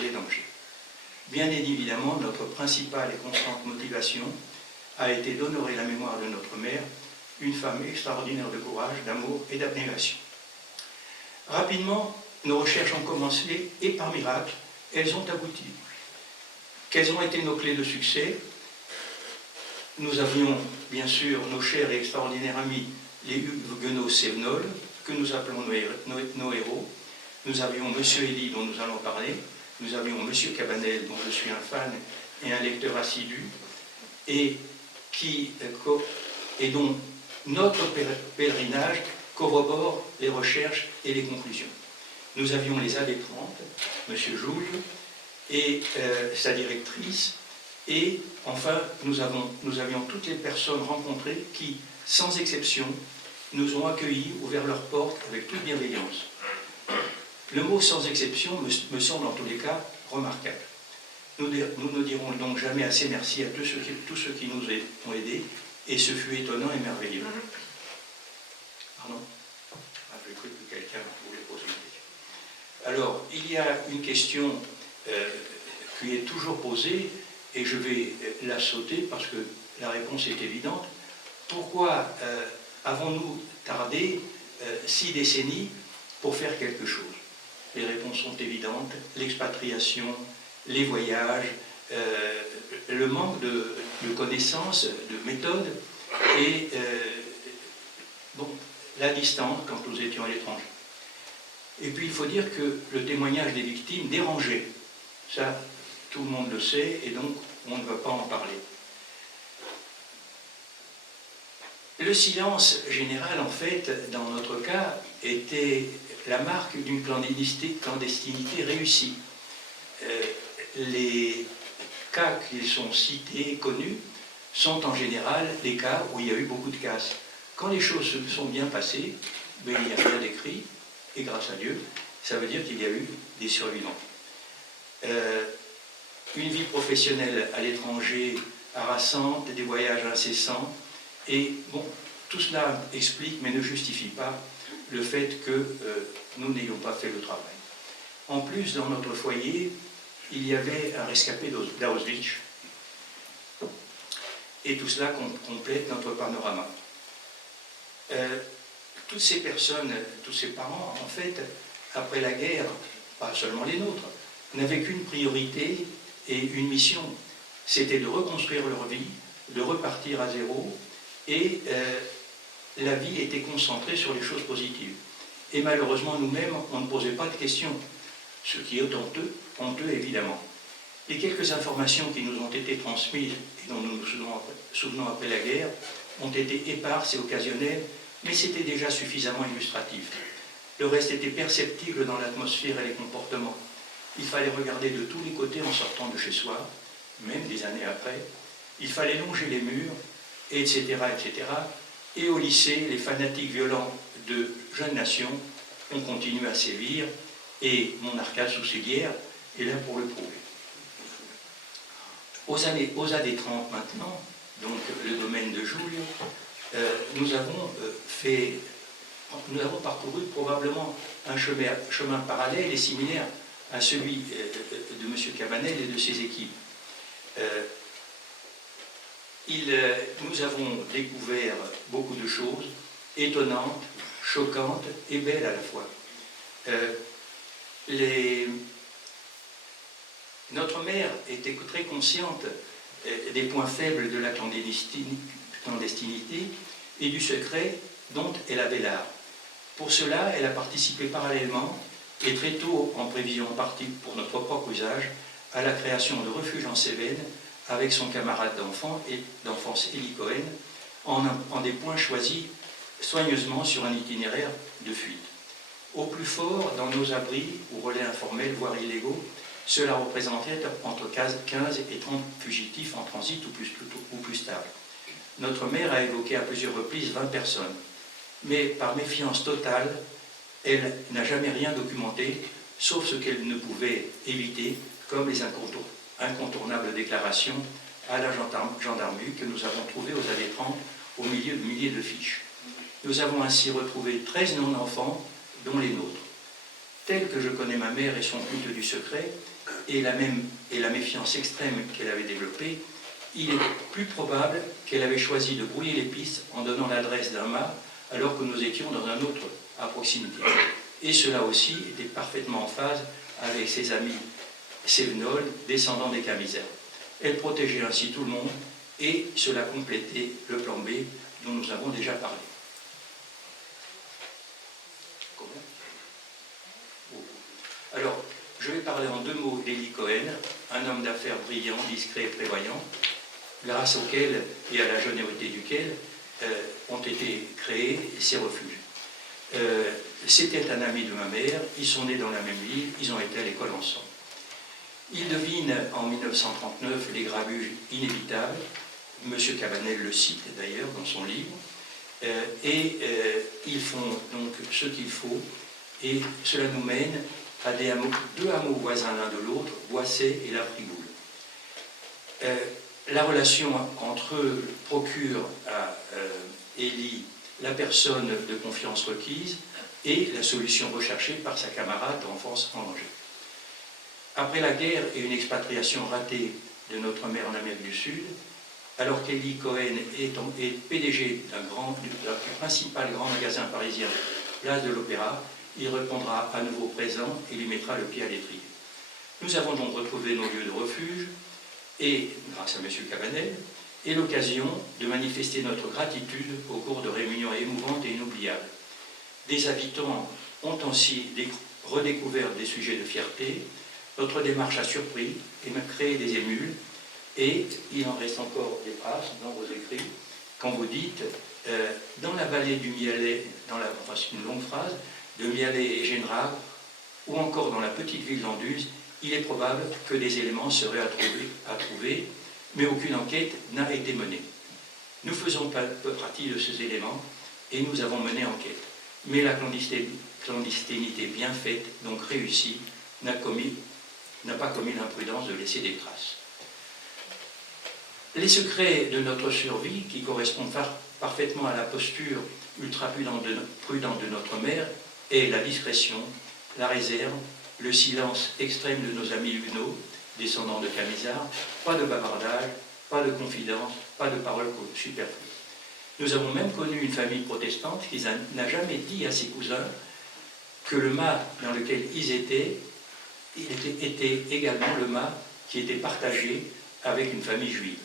les dangers. Bien évidemment, notre principale et constante motivation a été d'honorer la mémoire de notre mère, une femme extraordinaire de courage, d'amour et d'abnégation. Rapidement, nos recherches ont commencé et par miracle, elles ont abouti. Quelles ont été nos clés de succès? Nous avions bien sûr nos chers et extraordinaires amis, les Huguenots Sévenols, que nous appelons nos héros. Nous avions M. Elie, dont nous allons parler. Nous avions M. Cabanel, dont je suis un fan et un lecteur assidu, et dont notre pèlerinage corrobore les recherches et les conclusions. Nous avions les AD30, M. Joules, et sa directrice, et enfin, nous avions toutes les personnes rencontrées qui, sans exception, nous ont accueillis, ouvert leurs portes avec toute bienveillance. Le mot « sans exception » me semble en tous les cas remarquable. Nous ne dirons donc jamais assez merci à tous ceux qui nous ont aidés, et ce fut étonnant et merveilleux. Pardon? J'ai cru que quelqu'un voulait poser une question. Alors, il y a une question qui est toujours posée, et je vais la sauter parce que la réponse est évidente. Pourquoi avons-nous tardé 6 décennies pour faire quelque chose? Les réponses sont évidentes. L'expatriation, les voyages, le manque de connaissances, de méthodes, et la distance quand nous étions à l'étranger. Et puis il faut dire que le témoignage des victimes dérangeait. Ça, tout le monde le sait, et donc on ne va pas en parler. Le silence général, en fait, dans notre cas, était la marque d'une clandestinité réussie. Les cas qui sont cités, connus, sont en général des cas où il y a eu beaucoup de casse. Quand les choses se sont bien passées, il n'y a rien d'écrit, et grâce à Dieu, ça veut dire qu'il y a eu des survivants. Une vie professionnelle à l'étranger harassante, des voyages incessants, et bon, tout cela explique, mais ne justifie pas, le fait que nous n'ayons pas fait le travail. En plus, dans notre foyer, il y avait un rescapé d'Auschwitz, et tout cela complète notre panorama. Toutes ces personnes, tous ces parents, en fait, après la guerre, pas seulement les nôtres, n'avaient qu'une priorité et une mission, c'était de reconstruire leur vie, de repartir à zéro, et la vie était concentrée sur les choses positives. Et malheureusement, nous-mêmes, on ne posait pas de questions, ce qui est honteux évidemment. Les quelques informations qui nous ont été transmises et dont nous nous souvenons après la guerre ont été éparses et occasionnelles, mais c'était déjà suffisamment illustratif. Le reste était perceptible dans l'atmosphère et les comportements. Il fallait regarder de tous les côtés en sortant de chez soi, même des années après. Il fallait longer les murs, etc., etc. Et au lycée, les fanatiques violents de jeunes nations ont continué à sévir, et mon Arcade Sousséguière est là pour le prouver. Aux années 30 maintenant, donc le domaine de Joules, nous avons parcouru probablement un chemin parallèle et similaire à celui de M. Cabanel et de ses équipes. Nous avons découvert beaucoup de choses étonnantes, choquantes et belles à la fois. Notre mère était très consciente des points faibles de la clandestinité et du secret dont elle avait l'art. Pour cela, elle a participé parallèlement, et très tôt, en prévision en partie pour notre propre usage, à la création de refuges en Cévennes avec son camarade d'enfance Élie Cohen, en des points choisis soigneusement sur un itinéraire de fuite. Au plus fort, dans nos abris ou relais informels, voire illégaux, cela représentait entre 15 et 30 fugitifs en transit ou plus stable. Notre mère a évoqué à plusieurs reprises 20 personnes, mais par méfiance totale, elle n'a jamais rien documenté, sauf ce qu'elle ne pouvait éviter, comme les incontournables déclarations à la gendarmerie que nous avons trouvées aux années 30 au milieu de milliers de fiches. Nous avons ainsi retrouvé 13 noms d'enfants, dont les nôtres. Tel que je connais ma mère et son culte du secret, et la méfiance extrême qu'elle avait développée, il est plus probable qu'elle avait choisi de brouiller les pistes en donnant l'adresse d'un mât alors que nous étions dans un autre à proximité. Et cela aussi était parfaitement en phase avec ses amis sévenols, descendants des Camisards. Elle protégeait ainsi tout le monde et cela complétait le plan B dont nous avons déjà parlé. Alors, je vais parler en 2 mots d'Eli Cohen, un homme d'affaires brillant, discret et prévoyant, grâce auquel et à la générosité duquel ont été créés ces refuges. C'était un ami de ma mère, ils sont nés dans la même ville, ils ont été à l'école ensemble. Ils devinent en 1939 les grabuges inévitables, M. Cabanel le cite d'ailleurs dans son livre, et ils font donc ce qu'il faut, et cela nous mène à 2 hameaux voisins l'un de l'autre, Boissé et La Frigoule. La relation entre eux procure à Élie la personne de confiance requise et la solution recherchée par sa camarade d'enfance en danger. Après la guerre et une expatriation ratée de notre mère en Amérique du Sud, alors qu'Eli Cohen est PDG du principal grand magasin parisien, Place de l'Opéra, il répondra à nouveau présent et lui mettra le pied à l'étrier. Nous avons donc retrouvé nos lieux de refuge, et, grâce à M. Cabanel, et l'occasion de manifester notre gratitude au cours de réunions émouvantes et inoubliables. Des habitants ont ainsi redécouvert des sujets de fierté, notre démarche a surpris et m'a créé des émules, et il en reste encore des traces dans vos écrits, quand vous dites dans la vallée du Mialet, c'est une longue phrase, de Mialet et Générale, ou encore dans la petite ville d'Anduze, il est probable que des éléments seraient à trouver, mais aucune enquête n'a été menée. Nous faisons partie de ces éléments et nous avons mené enquête. Mais la clandestinité bien faite, donc réussie, n'a pas commis l'imprudence de laisser des traces. Les secrets de notre survie, qui correspondent parfaitement à la posture ultra-prudente de notre mère, est la discrétion, la réserve, le silence extrême de nos amis huguenots, descendants de Camisards, pas de bavardage, pas de confidence, pas de paroles superflues. Nous avons même connu une famille protestante qui n'a jamais dit à ses cousins que le mât dans lequel ils étaient était également le mât qui était partagé avec une famille juive.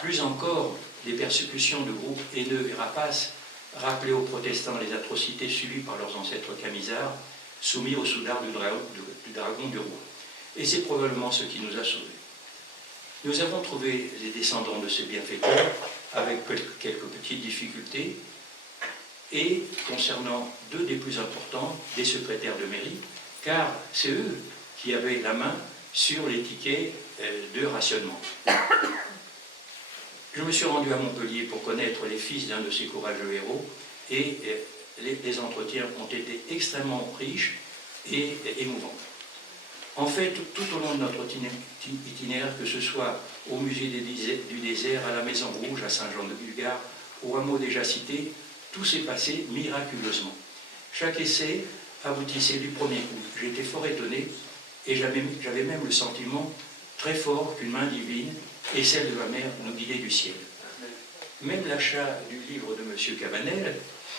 Plus encore, des persécutions de groupes haineux et rapaces rappelaient aux protestants les atrocités subies par leurs ancêtres Camisards, soumis au soudard du dragon du roi. Et c'est probablement ce qui nous a sauvés. Nous avons trouvé les descendants de ces bienfaiteurs avec quelques petites difficultés, et concernant 2 des plus importants, des secrétaires de mairie, car c'est eux qui avaient la main sur les tickets de rationnement. Je me suis rendu à Montpellier pour connaître les fils d'un de ces courageux héros, et les entretiens ont été extrêmement riches et émouvants. En fait, tout au long de notre itinéraire, que ce soit au musée du désert, à la Maison Rouge, à Saint-Jean-de-Bulgare, au hameau déjà cité, tout s'est passé miraculeusement. Chaque essai aboutissait du premier coup. J'étais fort étonné et j'avais même le sentiment très fort qu'une main divine et celle de ma mère nous guidaient du ciel. Même l'achat du livre de M. Cabanel,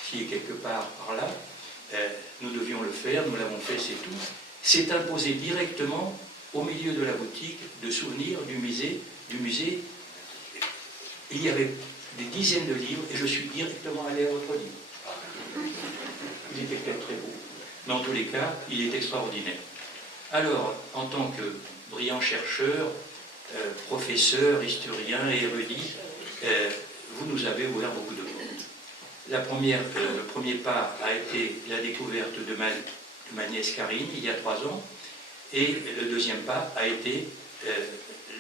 qui est quelque part par là, nous devions le faire, nous l'avons fait, c'est tout, s'est imposé directement au milieu de la boutique de souvenirs du musée. Il y avait des dizaines de livres et je suis directement allé à votre livre. Il était peut-être très beau, mais en tous les cas, il est extraordinaire. Alors, en tant que brillant chercheur, professeur, historien et érudit, vous nous avez ouvert beaucoup de portes. Le premier pas a été la découverte de ma nièce Karine, il y a 3 ans, et le deuxième pas a été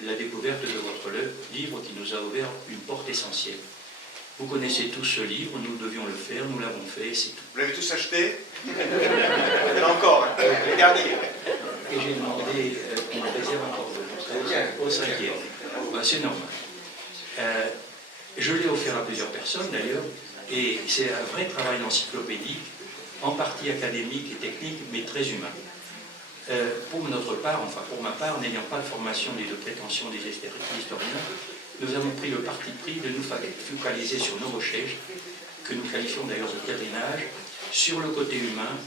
la découverte de votre livre qui nous a ouvert une porte essentielle. Vous connaissez tous ce livre, nous devions le faire, nous l'avons fait, c'est tout. Vous l'avez tous acheté? Il y en a encore, hein. Les derniers. Et j'ai demandé qu'on me réserve encore au 5e. Ben, c'est normal. Je l'ai offert à plusieurs personnes d'ailleurs, et c'est un vrai travail d'encyclopédie, en partie académique et technique, mais très humain. Pour notre part, enfin pour ma part, n'ayant pas de formation ni de prétention des historiens, nous avons pris le parti pris de nous focaliser sur nos recherches, que nous qualifions d'ailleurs de pèlerinage, sur le côté humain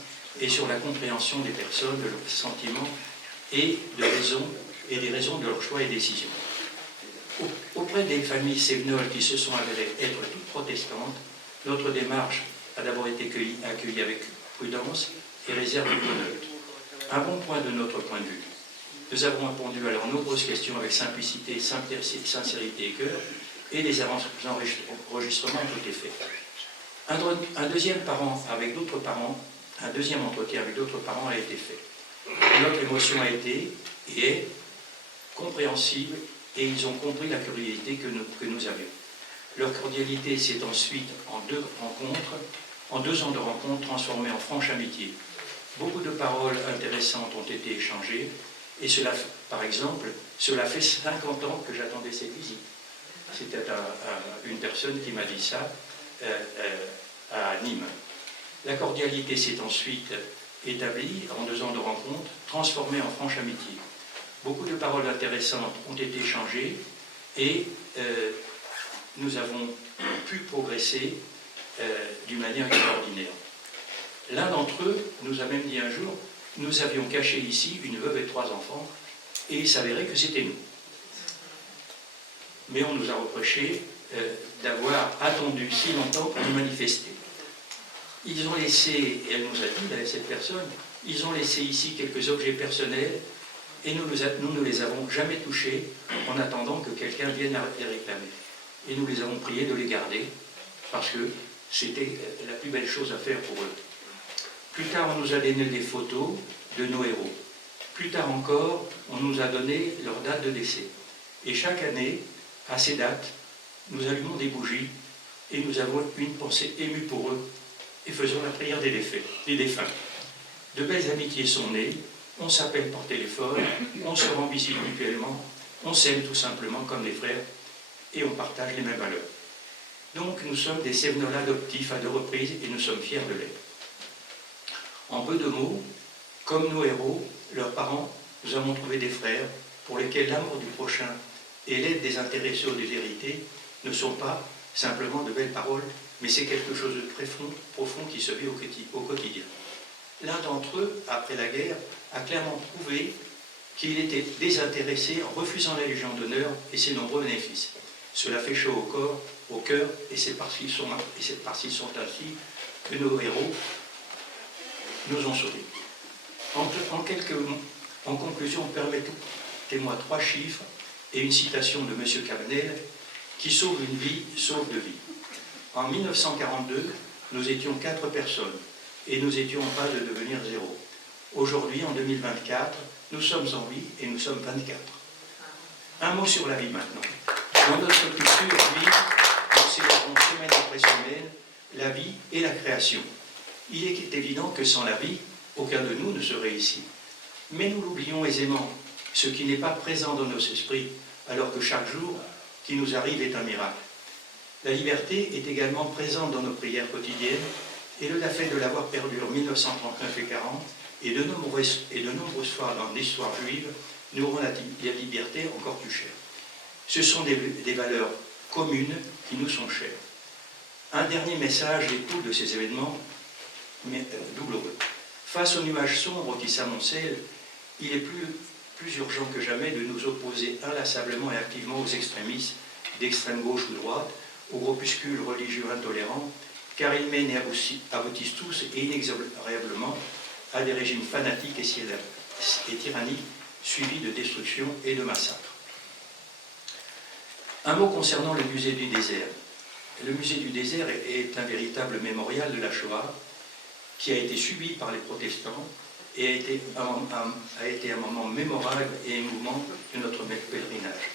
et sur la compréhension des personnes, de leurs sentiments et des raisons de leurs choix et décisions. Auprès des familles sévenoles qui se sont avérées être toutes protestantes, notre démarche a d'abord été accueillie avec prudence et réserve plutôt neutre. Un bon point de notre point de vue. Nous avons répondu à leurs nombreuses questions avec simplicité, sincérité et cœur, et les enregistrements ont été faits. Un deuxième entretien avec d'autres parents a été fait. Notre émotion a été et est compréhensible, et ils ont compris la curiosité que nous avions. Leur cordialité s'est ensuite, en 2 ans de rencontres, transformée en franche amitié. Beaucoup de paroles intéressantes ont été échangées, et cela, par exemple, cela fait 50 ans que j'attendais cette visite. C'était une personne qui m'a dit ça à Nîmes. La cordialité s'est ensuite établie en 2 ans de rencontres, transformée en franche amitié. Beaucoup de paroles intéressantes ont été échangées et nous avons pu progresser d'une manière extraordinaire. L'un d'entre eux nous a même dit un jour, nous avions caché ici une veuve et 3 enfants, et il s'avérait que c'était nous. Mais on nous a reproché d'avoir attendu si longtemps pour nous manifester. Ils ont laissé, et elle nous a dit, cette personne, ils ont laissé ici quelques objets personnels, et nous ne les avons jamais touchés en attendant que quelqu'un vienne les réclamer. Et nous les avons priés de les garder, parce que c'était la plus belle chose à faire pour eux. Plus tard, on nous a donné des photos de nos héros. Plus tard encore, on nous a donné leur date de décès. Et chaque année, à ces dates, nous allumons des bougies et nous avons une pensée émue pour eux et faisons la prière des défunts. De belles amitiés sont nées, on s'appelle par téléphone, on se rend visite mutuellement, on s'aime tout simplement comme des frères et on partage les mêmes valeurs. Donc nous sommes des Sévenols adoptifs à 2 reprises et nous sommes fiers de l'être. En peu de mots, comme nos héros, leurs parents, nous avons trouvé des frères pour lesquels l'amour du prochain et l'aide des intéressés ou des hérités ne sont pas simplement de belles paroles, mais c'est quelque chose de très profond qui se vit au quotidien. L'un d'entre eux, après la guerre, a clairement prouvé qu'il était désintéressé en refusant la Légion d'honneur et ses nombreux bénéfices. Cela fait chaud au cœur, et c'est parce qu'ils sont ainsi que nos héros nous ont sauvés. En conclusion, permettez-moi 3 chiffres et une citation de M. Cabanel qui sauve une vie, sauve 2 vies. En 1942, nous étions 4 personnes et nous étions en passe de devenir 0. Aujourd'hui, en 2024, nous sommes en vie et nous sommes 24. Un mot sur la vie maintenant. Dans notre culture juive, nous célébrons semaine après semaine la vie et la création. Il est évident que sans la vie, aucun de nous ne serait ici. Mais nous l'oublions aisément, ce qui n'est pas présent dans nos esprits, alors que chaque jour qui nous arrive est un miracle. La liberté est également présente dans nos prières quotidiennes, et le fait de l'avoir perdue en 1939 et 40, et de nombreuses fois dans l'histoire juive, nous rend la liberté encore plus chère. Ce sont des valeurs communes qui nous sont chères. Un dernier message est tout de ces événements douloureux. Face aux nuages sombres qui s'amoncellent, il est plus urgent que jamais de nous opposer inlassablement et activement aux extrémistes, d'extrême gauche ou droite, aux groupuscules religieux intolérants, car ils mènent et aboutissent tous et inexorablement à des régimes fanatiques et tyranniques, suivis de destruction et de massacres. Un mot concernant le musée du désert. Le musée du désert est un véritable mémorial de la Shoah qui a été subi par les protestants et a été un moment mémorable et émouvant de notre pèlerinage.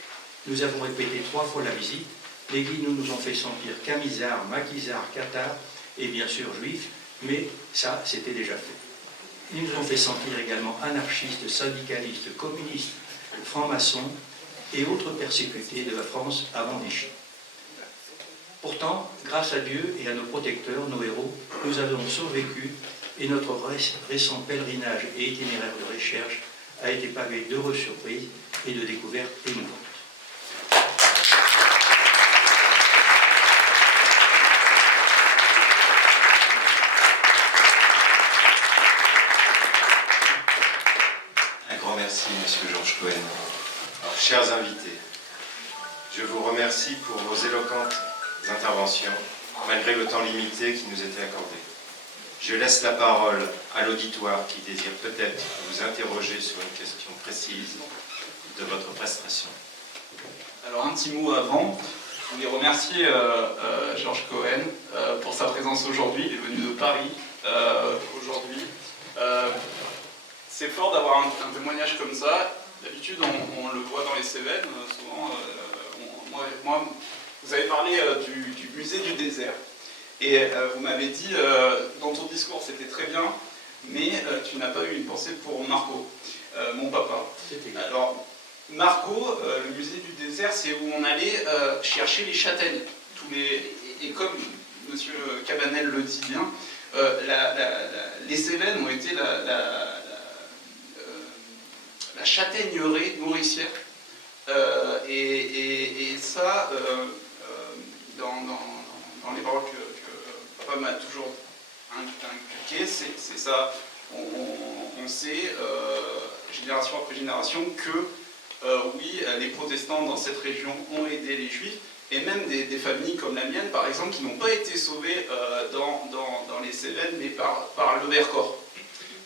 Nous avons répété 3 fois la visite Les guides nous ont fait sentir camisards, maquisards, cathares et bien sûr juifs, mais ça, c'était déjà fait. Ils nous ont fait sentir également anarchistes, syndicalistes, communistes, francs-maçons et autres persécutés de la France avant Vichy. Pourtant, grâce à Dieu et à nos protecteurs, nos héros, nous avons survécu et notre récent pèlerinage et itinéraire de recherche a été pavé d'heureuses surprises et de découvertes émouvantes. Un grand merci, Monsieur Georges Cohen. Alors, chers invités, je vous remercie pour vos éloquentes interventions, malgré le temps limité qui nous était accordé. Je laisse la parole à l'auditoire qui désire peut-être vous interroger sur une question précise de votre prestation. Alors un petit mot avant, je voulais remercier Georges Cohen pour sa présence aujourd'hui. Il est venu de Paris aujourd'hui. C'est fort d'avoir un témoignage comme ça. D'habitude on le voit dans les Cévennes, souvent. Moi, vous avez parlé du musée du désert. Et vous m'avez dit, dans ton discours c'était très bien, mais tu n'as pas eu une pensée pour Marco, mon papa. Alors, Marco, le musée du désert, c'est où on allait chercher les châtaignes. Et comme M. Cabanel le dit bien, les Cévennes ont été la châtaigneraie nourricière. Et ça, dans les paroles que papa m'a toujours inculqué, c'est ça. On sait, génération après génération, que oui, les protestants dans cette région ont aidé les juifs, et même des familles comme la mienne, par exemple, qui n'ont pas été sauvées dans les Cévennes, mais par le Vercors.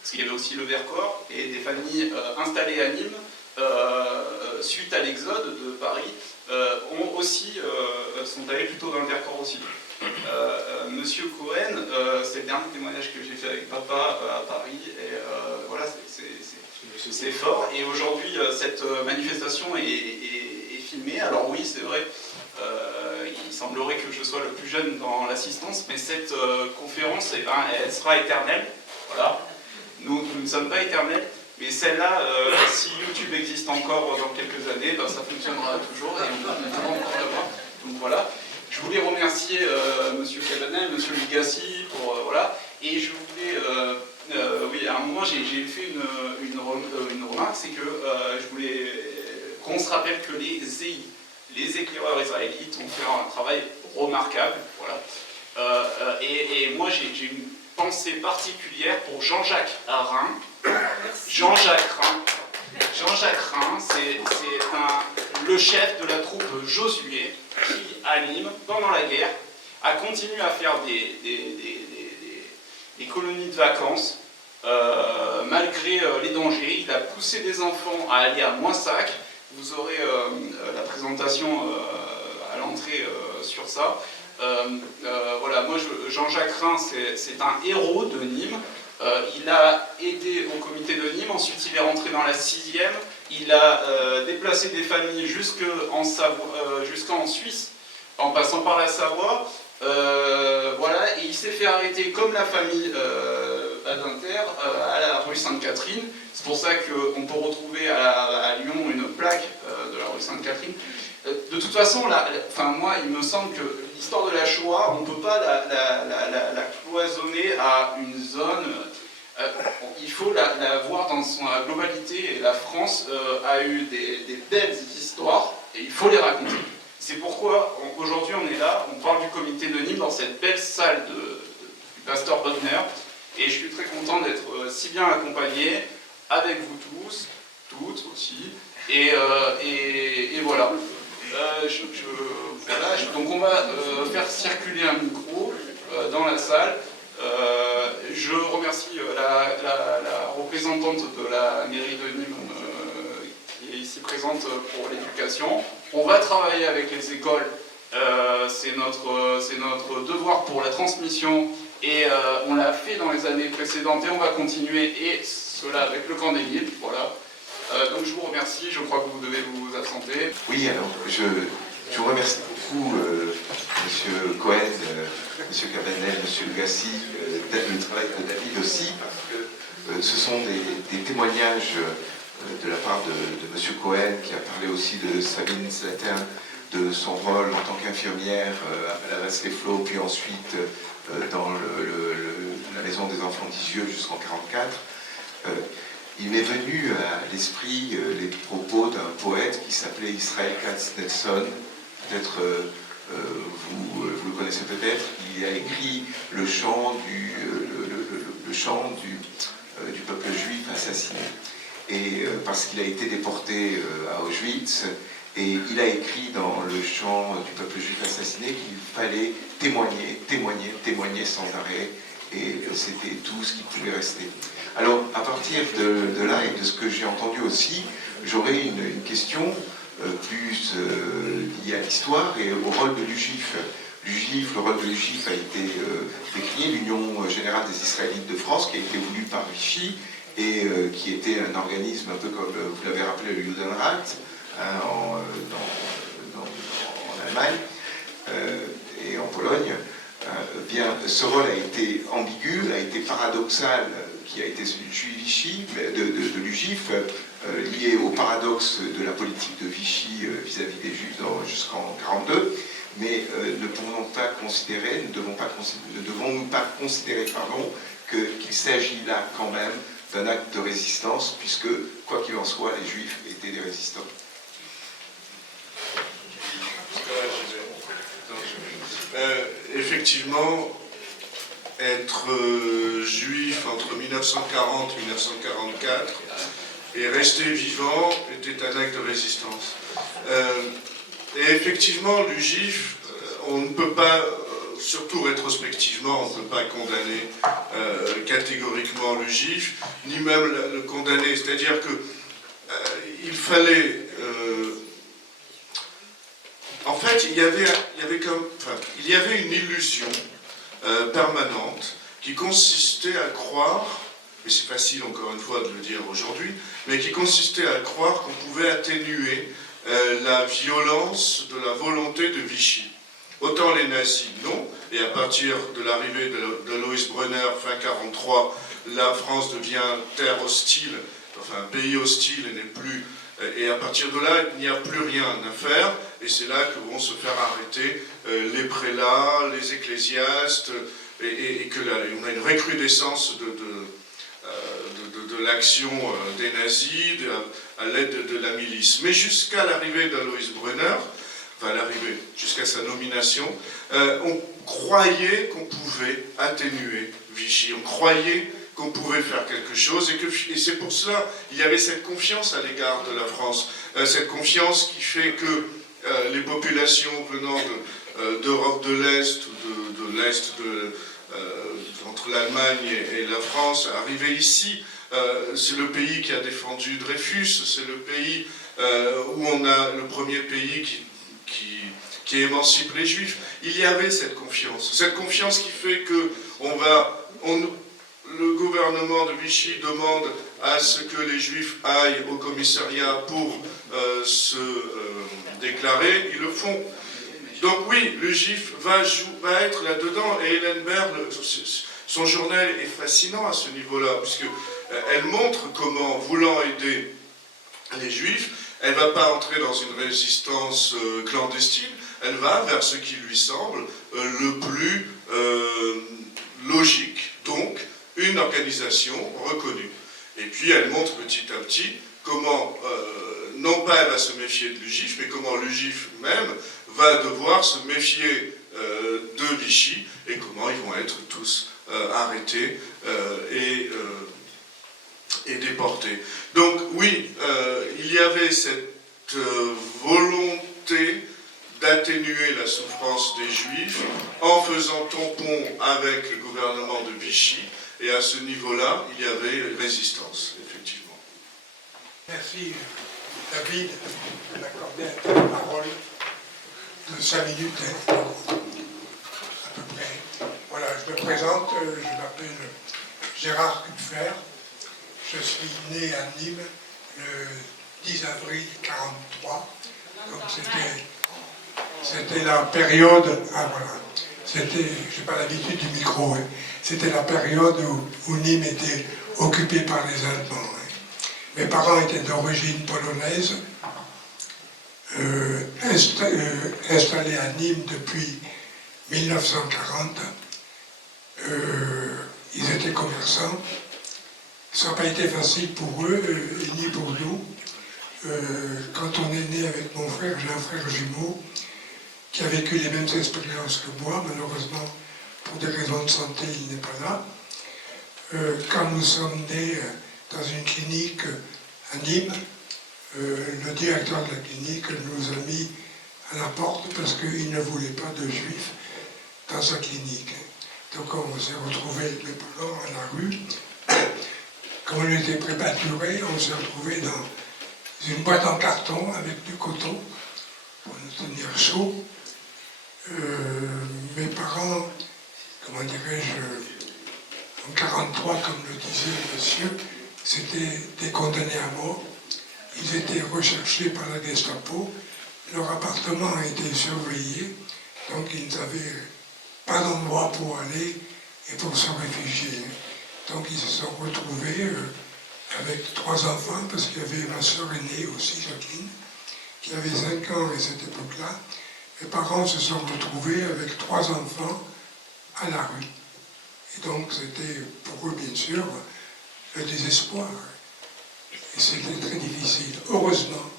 Parce qu'il y avait aussi le Vercors, et des familles installées à Nîmes, suite à l'exode de Paris, sont allés plutôt dans le Vercors aussi. Monsieur Cohen, c'est le dernier témoignage que j'ai fait avec papa à Paris, et voilà, c'est fort. Et aujourd'hui, cette manifestation est filmée. Alors oui, c'est vrai, il semblerait que je sois le plus jeune dans l'assistance, mais cette conférence, elle sera éternelle. Voilà. Nous ne sommes pas éternels. Mais celle-là, si YouTube existe encore dans quelques années, ben, ça fonctionnera toujours et on pourra encore la voir. Donc voilà. Je voulais remercier M. Cabanel, M. Ligassi pour voilà. Et je voulais, oui, à un moment j'ai fait une remarque, c'est que je voulais qu'on se rappelle que les EI, les éclaireurs israélites, ont fait un travail remarquable. Voilà. Et moi j'ai une pensée particulière pour Jean-Jacques Rhin. Jean-Jacques Rhin, c'est le chef de la troupe Josué qui, à Nîmes, pendant la guerre, a continué à faire des colonies de vacances, malgré les dangers. Il a poussé des enfants à aller à Moissac. Vous aurez la présentation à l'entrée sur ça. Voilà, moi, Jean-Jacques Rhin, c'est un héros de Nîmes. Il a aidé au comité de Nîmes, ensuite il est rentré dans la 6e, il a déplacé des familles jusqu'en Suisse, en passant par la Savoie, voilà, et il s'est fait arrêter comme la famille Badinter à la rue Sainte-Catherine. C'est pour ça qu'on peut retrouver à Lyon une plaque de la rue Sainte-Catherine. De toute façon, moi, il me semble que l'histoire de la Shoah, on ne peut pas la cloisonner à une zone. Il faut la voir dans son globalité. Et la France a eu des belles histoires et il faut les raconter. C'est pourquoi aujourd'hui on est là, on parle du comité de Nîmes dans cette belle salle du pasteur Bodner. Et je suis très content d'être si bien accompagné avec vous tous, toutes aussi. Et voilà. Donc on va faire circuler un micro dans la salle. Je remercie la représentante de la mairie de Nîmes qui est ici présente pour l'éducation. On va travailler avec les écoles, c'est notre devoir pour la transmission et on l'a fait dans les années précédentes et on va continuer, et cela avec le camp des Libres, voilà. Donc je vous remercie, je crois que vous devez vous absenter. Oui, alors Je vous remercie beaucoup, Monsieur Cohen, Monsieur Cabanel, Monsieur Lugasi, le travail de David aussi, parce que ce sont des témoignages de la part de Monsieur Cohen, qui a parlé aussi de Sabine Slatin, de son rôle en tant qu'infirmière à la Vasse-les-Flots, puis ensuite dans la maison des enfants d'Isieux jusqu'en 1944. Il m'est venu à l'esprit les propos d'un poète qui s'appelait Israel Katznelson. Peut-être vous le connaissez peut-être. Il a écrit le chant du peuple juif assassiné. Et parce qu'il a été déporté à Auschwitz, et il a écrit dans le chant du peuple juif assassiné qu'il fallait témoigner sans arrêt, et c'était tout ce qui pouvait rester. Alors, à partir de là et de ce que j'ai entendu aussi, j'aurais une question plus liée à l'histoire et au rôle de l'UGIF. Le rôle de l'UGIF a été décliné, l'Union Générale des Israélites de France, qui a été voulue par Vichy, et qui était un organisme un peu comme, vous l'avez rappelé, le Judenrat, en Allemagne et en Pologne. Bien, ce rôle a été ambigu, a été paradoxal, qui a été celui de Vichy, de l'UGIF, lié au paradoxe de la politique de Vichy vis-à-vis des Juifs jusqu'en 1942, mais ne devons-nous pas considérer qu'il s'agit là quand même d'un acte de résistance, puisque, quoi qu'il en soit, les Juifs étaient des résistants. Effectivement, être juif entre 1940 et 1944 et rester vivant était un acte de résistance. Et effectivement, l'UGIF, on ne peut pas, surtout rétrospectivement, on ne peut pas condamner catégoriquement l'UGIF, ni même le condamner. C'est-à-dire que il fallait... en fait, il y avait une illusion permanente qui consistait à croire, mais c'est facile encore une fois de le dire aujourd'hui, mais qui consistait à croire qu'on pouvait atténuer la violence de la volonté de Vichy. Autant les nazis, non, et à partir de l'arrivée de Lois Brunner, fin 1943, la France devient terre hostile, enfin pays hostile et n'est plus... Et à partir de là, il n'y a plus rien à faire, et c'est là que vont se faire arrêter les prélats, les ecclésiastes, et que là, on a une recrudescence de l'action des nazis à l'aide de la milice. Mais jusqu'à l'arrivée de Lois Brunner, enfin l'arrivée, jusqu'à sa nomination, on croyait qu'on pouvait atténuer Vichy, on croyait qu'on pouvait faire quelque chose, et c'est pour cela il y avait cette confiance à l'égard de la France, cette confiance qui fait que les populations venant d'Europe de l'Est ou de l'Est entre l'Allemagne et la France arrivaient ici. C'est le pays qui a défendu Dreyfus, c'est le pays où on a le premier pays qui émancipe les Juifs. Il y avait cette confiance qui fait que le gouvernement de Vichy demande à ce que les Juifs aillent au commissariat pour se déclarer, ils le font. Donc oui, le Juif va être là-dedans, et Hélène Berle, son journal est fascinant à ce niveau-là, puisqu'elle montre comment, voulant aider les Juifs, elle ne va pas entrer dans une résistance clandestine, elle va vers ce qui lui semble le plus logique, donc une organisation reconnue. Et puis elle montre petit à petit comment, non pas elle va se méfier de l'UGIF, mais comment l'UGIF même va devoir se méfier de Vichy, et comment ils vont être tous arrêtés et déportés. Donc oui, il y avait cette volonté d'atténuer la souffrance des Juifs en faisant tampon avec le gouvernement de Vichy, et à ce niveau-là, il y avait résistance, effectivement. Merci David de m'accorder un temps de parole de 5 minutes, à peu près. Voilà, je me présente, je m'appelle Gérard Kupfer, je suis né à Nîmes le 10 avril 1943, donc c'était C'était la période, ah voilà, c'était, j'ai pas l'habitude du micro, hein. C'était la période où Nîmes était occupée par les Allemands. Hein. Mes parents étaient d'origine polonaise, installés à Nîmes depuis 1940. Ils étaient commerçants. Ça n'a pas été facile pour eux, ni pour nous. Quand on est né avec mon frère, j'ai un frère jumeau qui a vécu les mêmes expériences que moi. Malheureusement, pour des raisons de santé, il n'est pas là. Quand nous sommes nés dans une clinique à Nîmes, le directeur de la clinique nous a mis à la porte parce qu'il ne voulait pas de juifs dans sa clinique. Donc on s'est retrouvés, mes parents, à la rue. Quand on était prématurés, on s'est retrouvés dans une boîte en carton avec du coton pour nous tenir chaud. Mes parents, comment dirais-je, en 1943, comme le disait le monsieur, c'était des condamnés à mort. Ils étaient recherchés par la Gestapo. Leur appartement a été surveillé, donc ils n'avaient pas d'endroit pour aller et pour se réfugier. Donc ils se sont retrouvés avec 3 enfants, parce qu'il y avait ma soeur aînée aussi, Jacqueline, qui avait 5 ans à cette époque-là. Mes parents se sont retrouvés avec 3 enfants à la rue. Et donc c'était pour eux, bien sûr, le désespoir. Et c'était très difficile. Heureusement,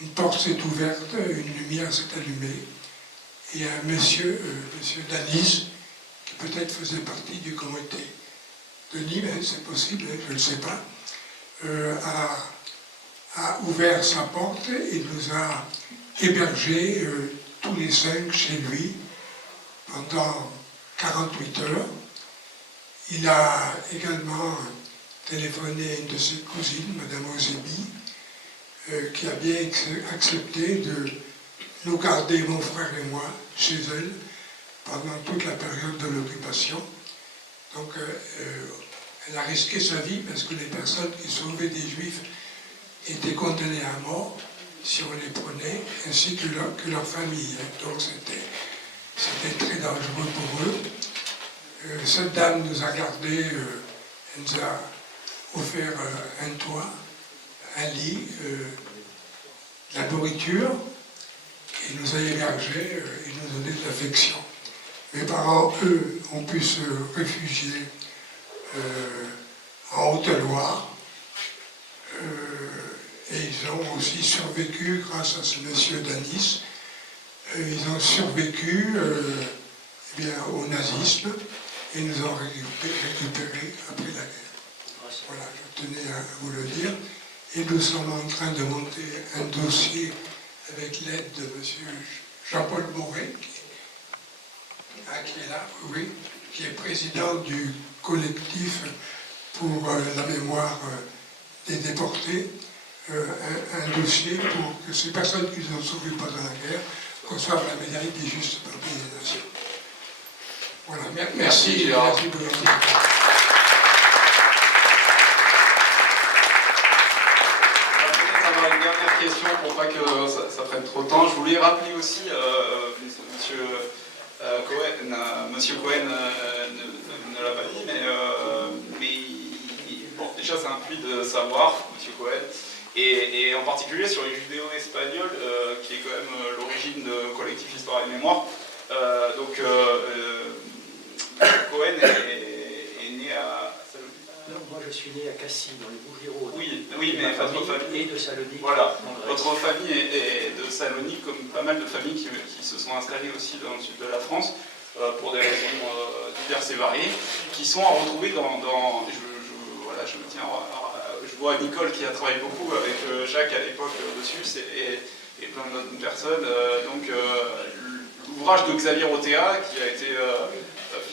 une porte s'est ouverte, une lumière s'est allumée, et un monsieur Danis, qui peut-être faisait partie du comité de Nîmes, hein, c'est possible, hein, je ne sais pas, a ouvert sa porte et nous a hébergés tous les 5 chez lui pendant 48 heures. Il a également téléphoné à une de ses cousines, Madame Ozebi, qui a bien accepté de nous garder, mon frère et moi, chez elle pendant toute la période de l'occupation. Donc elle a risqué sa vie parce que les personnes qui sauvaient des Juifs étaient condamnées à mort si on les prenait, ainsi que leur famille. Donc c'était très dangereux pour eux. Cette dame nous a gardés, elle nous a offert un toit, un lit, de la nourriture, et nous a hébergés et nous donnait de l'affection. Mes parents, eux, ont pu se réfugier en Haute-Loire, et ils ont aussi survécu grâce à ce monsieur Danis. Ils ont survécu eh bien, au nazisme et nous ont récupérés après la guerre. Voilà, je tenais à vous le dire. Et nous sommes en train de monter un dossier avec l'aide de monsieur Jean-Paul Moret, qui est là, oui, qui est président du collectif pour la mémoire des déportés, un dossier pour que ces personnes qui ont sauvé pendant la guerre reçoivent la médaille des justes parmi les nations. Voilà, merci Gérard. Merci beaucoup. Une dernière question pour pas que ça prenne trop de temps. Je voulais rappeler aussi, Monsieur Cohen ne l'a pas dit, mais bon, déjà c'est un puits de savoir, Monsieur Cohen, et en particulier sur les judéo-espagnols, qui est quand même l'origine de Collectif Histoire et Mémoire. Cohen est né à Salonique. Non, moi je suis né à Cassis, dans les Bouches-du-Rhône. Oui, mais votre famille est de Salonique. Voilà, votre famille est de Salonique, comme pas mal de familles qui se sont installées aussi dans le sud de la France, pour des raisons diverses et variées, qui sont à retrouver je vois Nicole qui a travaillé beaucoup avec Jacques à l'époque dessus, et plein d'autres personnes. L'ouvrage de Xavier Rotea, qui a été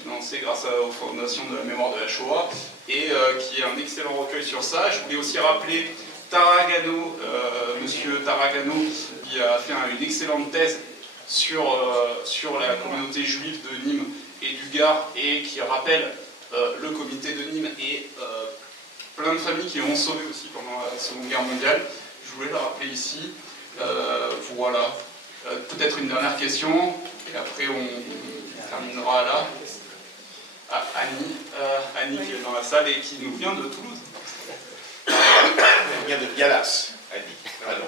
financé grâce aux fondations de la mémoire de la Shoah, et qui est un excellent recueil sur ça. Je voulais aussi rappeler Taragano, monsieur Taragano, qui a fait une excellente thèse sur la communauté juive de Nîmes et du Gard, et qui rappelle le comité de Nîmes et plein de familles qui ont sauvé aussi pendant la Seconde Guerre mondiale. Je voulais le rappeler ici. Voilà. Peut-être une dernière question, et après on terminera là. Ah, Annie qui est dans la salle et qui nous vient de Toulouse. Elle vient de Galas, Annie. Pardon.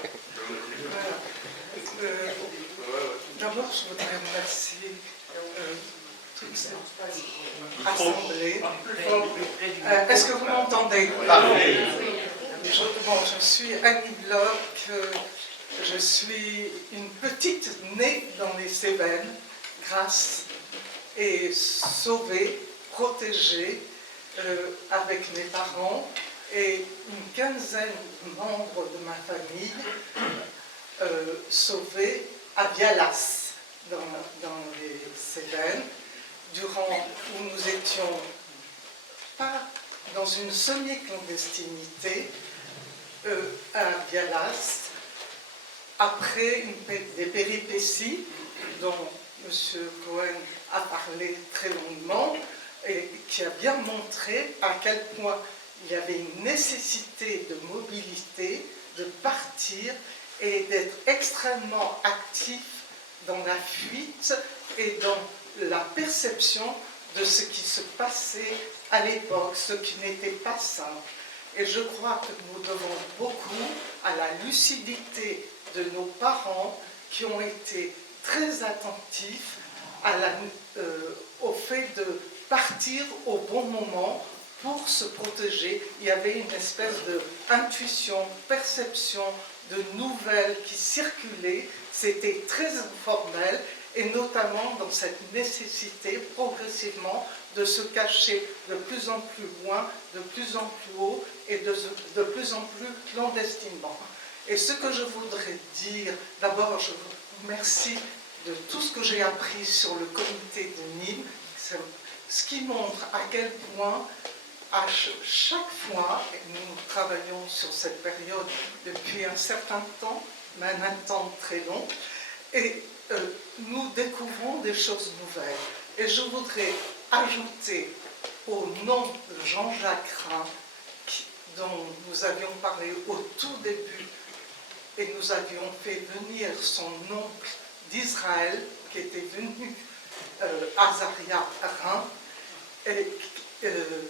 D'abord, je voudrais remercier toute cette assemblée. Est-ce que vous m'entendez? Bon, je suis Annie Bloch. Je suis une petite née dans les Cévennes, grâce et sauvée, protégée avec mes parents et une quinzaine de membres de ma famille sauvés à Vialas, dans les Cévennes, durant où nous étions pas dans une semi-clandestinité à Vialas, après des péripéties dont M. Cohen a parlé très longuement et qui a bien montré à quel point il y avait une nécessité de mobilité, de partir et d'être extrêmement actif dans la fuite et dans la perception de ce qui se passait à l'époque, ce qui n'était pas simple. Et je crois que nous devons beaucoup à la lucidité de nos parents qui ont été très attentifs au fait de partir au bon moment pour se protéger. Il y avait une espèce d'intuition, perception, de nouvelles qui circulaient. C'était très informel et notamment dans cette nécessité progressivement de se cacher de plus en plus loin, de plus en plus haut et de plus en plus clandestinement. Et ce que je voudrais dire, d'abord je vous remercie de tout ce que j'ai appris sur le comité de Nîmes, ce qui montre à quel point à chaque fois, et nous travaillons sur cette période depuis un certain temps, même un temps très long, et nous découvrons des choses nouvelles. Et je voudrais ajouter au nom de Jean-Jacques Rhin, dont nous avions parlé au tout début, et nous avions fait venir son oncle d'Israël, qui était venu, Azaria Rhin,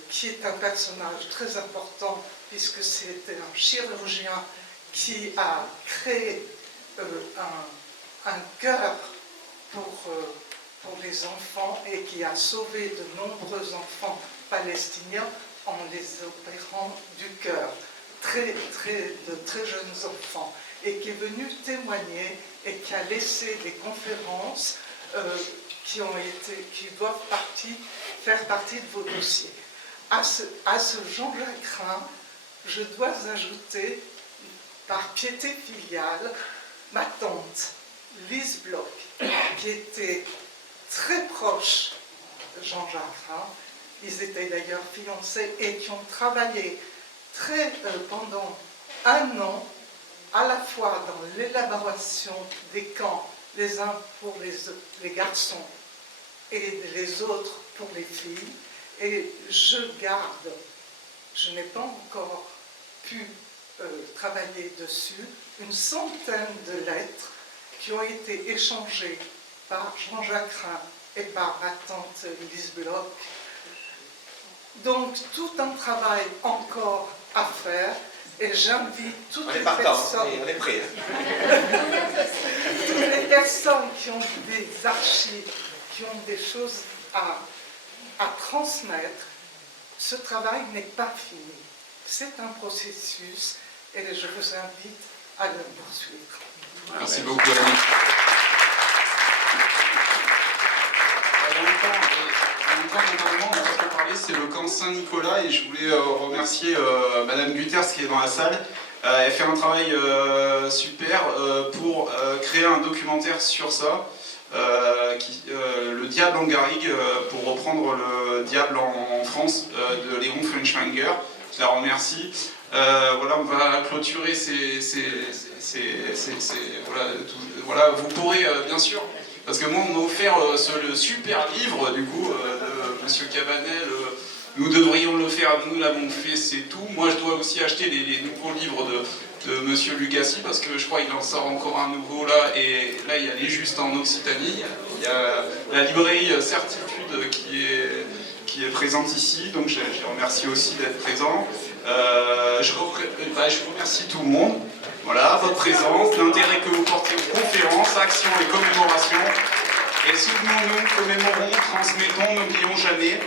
qui est un personnage très important, puisque c'était un chirurgien qui a créé un cœur pour les enfants et qui a sauvé de nombreux enfants palestiniens en les opérant du cœur, de très jeunes enfants, et qui est venu témoigner et qui a laissé des conférences qui doivent faire partie de vos dossiers. À ce Jean-Jacques Rhin, je dois ajouter, par piété filiale, ma tante, Lise Bloch, qui était très proche de Jean-Jacques Rhin. Ils étaient d'ailleurs fiancés et qui ont travaillé pendant un an, à la fois dans l'élaboration des camps, les uns pour les garçons et les autres pour les filles. Et je n'ai pas encore pu travailler dessus, une centaine de lettres qui ont été échangées par Jean-Jacques Rhin et par ma tante Lise Bloch. Donc tout un travail encore à faire et j'invite toutes les personnes, on est prêts. toutes les personnes qui ont des archives, qui ont des choses à transmettre. Ce travail n'est pas fini. C'est un processus et je vous invite à le poursuivre. Merci beaucoup, Annie. Notamment, on n'a pas parlé, c'est le camp Saint-Nicolas et je voulais remercier Madame Gutters qui est dans la salle. Elle fait un travail super pour créer un documentaire sur ça. Le Diable en Garrigue, pour reprendre le Diable en France de Léon Feuchtwanger. Je la remercie. Voilà, on va clôturer voilà, vous pourrez bien sûr, parce que moi on m'a offert le super livre du coup de Monsieur Cabanel. Nous devrions le faire, nous l'avons fait, c'est tout. Moi je dois aussi acheter les nouveaux livres de Monsieur Lugassi, parce que je crois qu'il en sort encore un nouveau là, et là il y a les Justes en Occitanie, il y a la librairie Certitude qui est présente ici, donc je les remercie aussi d'être présents. Je remercie tout le monde, voilà, votre présence, l'intérêt que vous portez aux conférences, actions et commémorations. Et souvenons-nous, commémorons, transmettons, n'oublions jamais.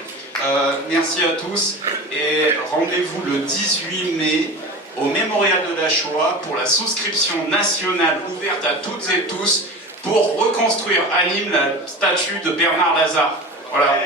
Merci à tous et rendez-vous le 18 mai au Mémorial de la Shoah pour la souscription nationale ouverte à toutes et tous pour reconstruire à Nîmes la statue de Bernard Lazare. Voilà.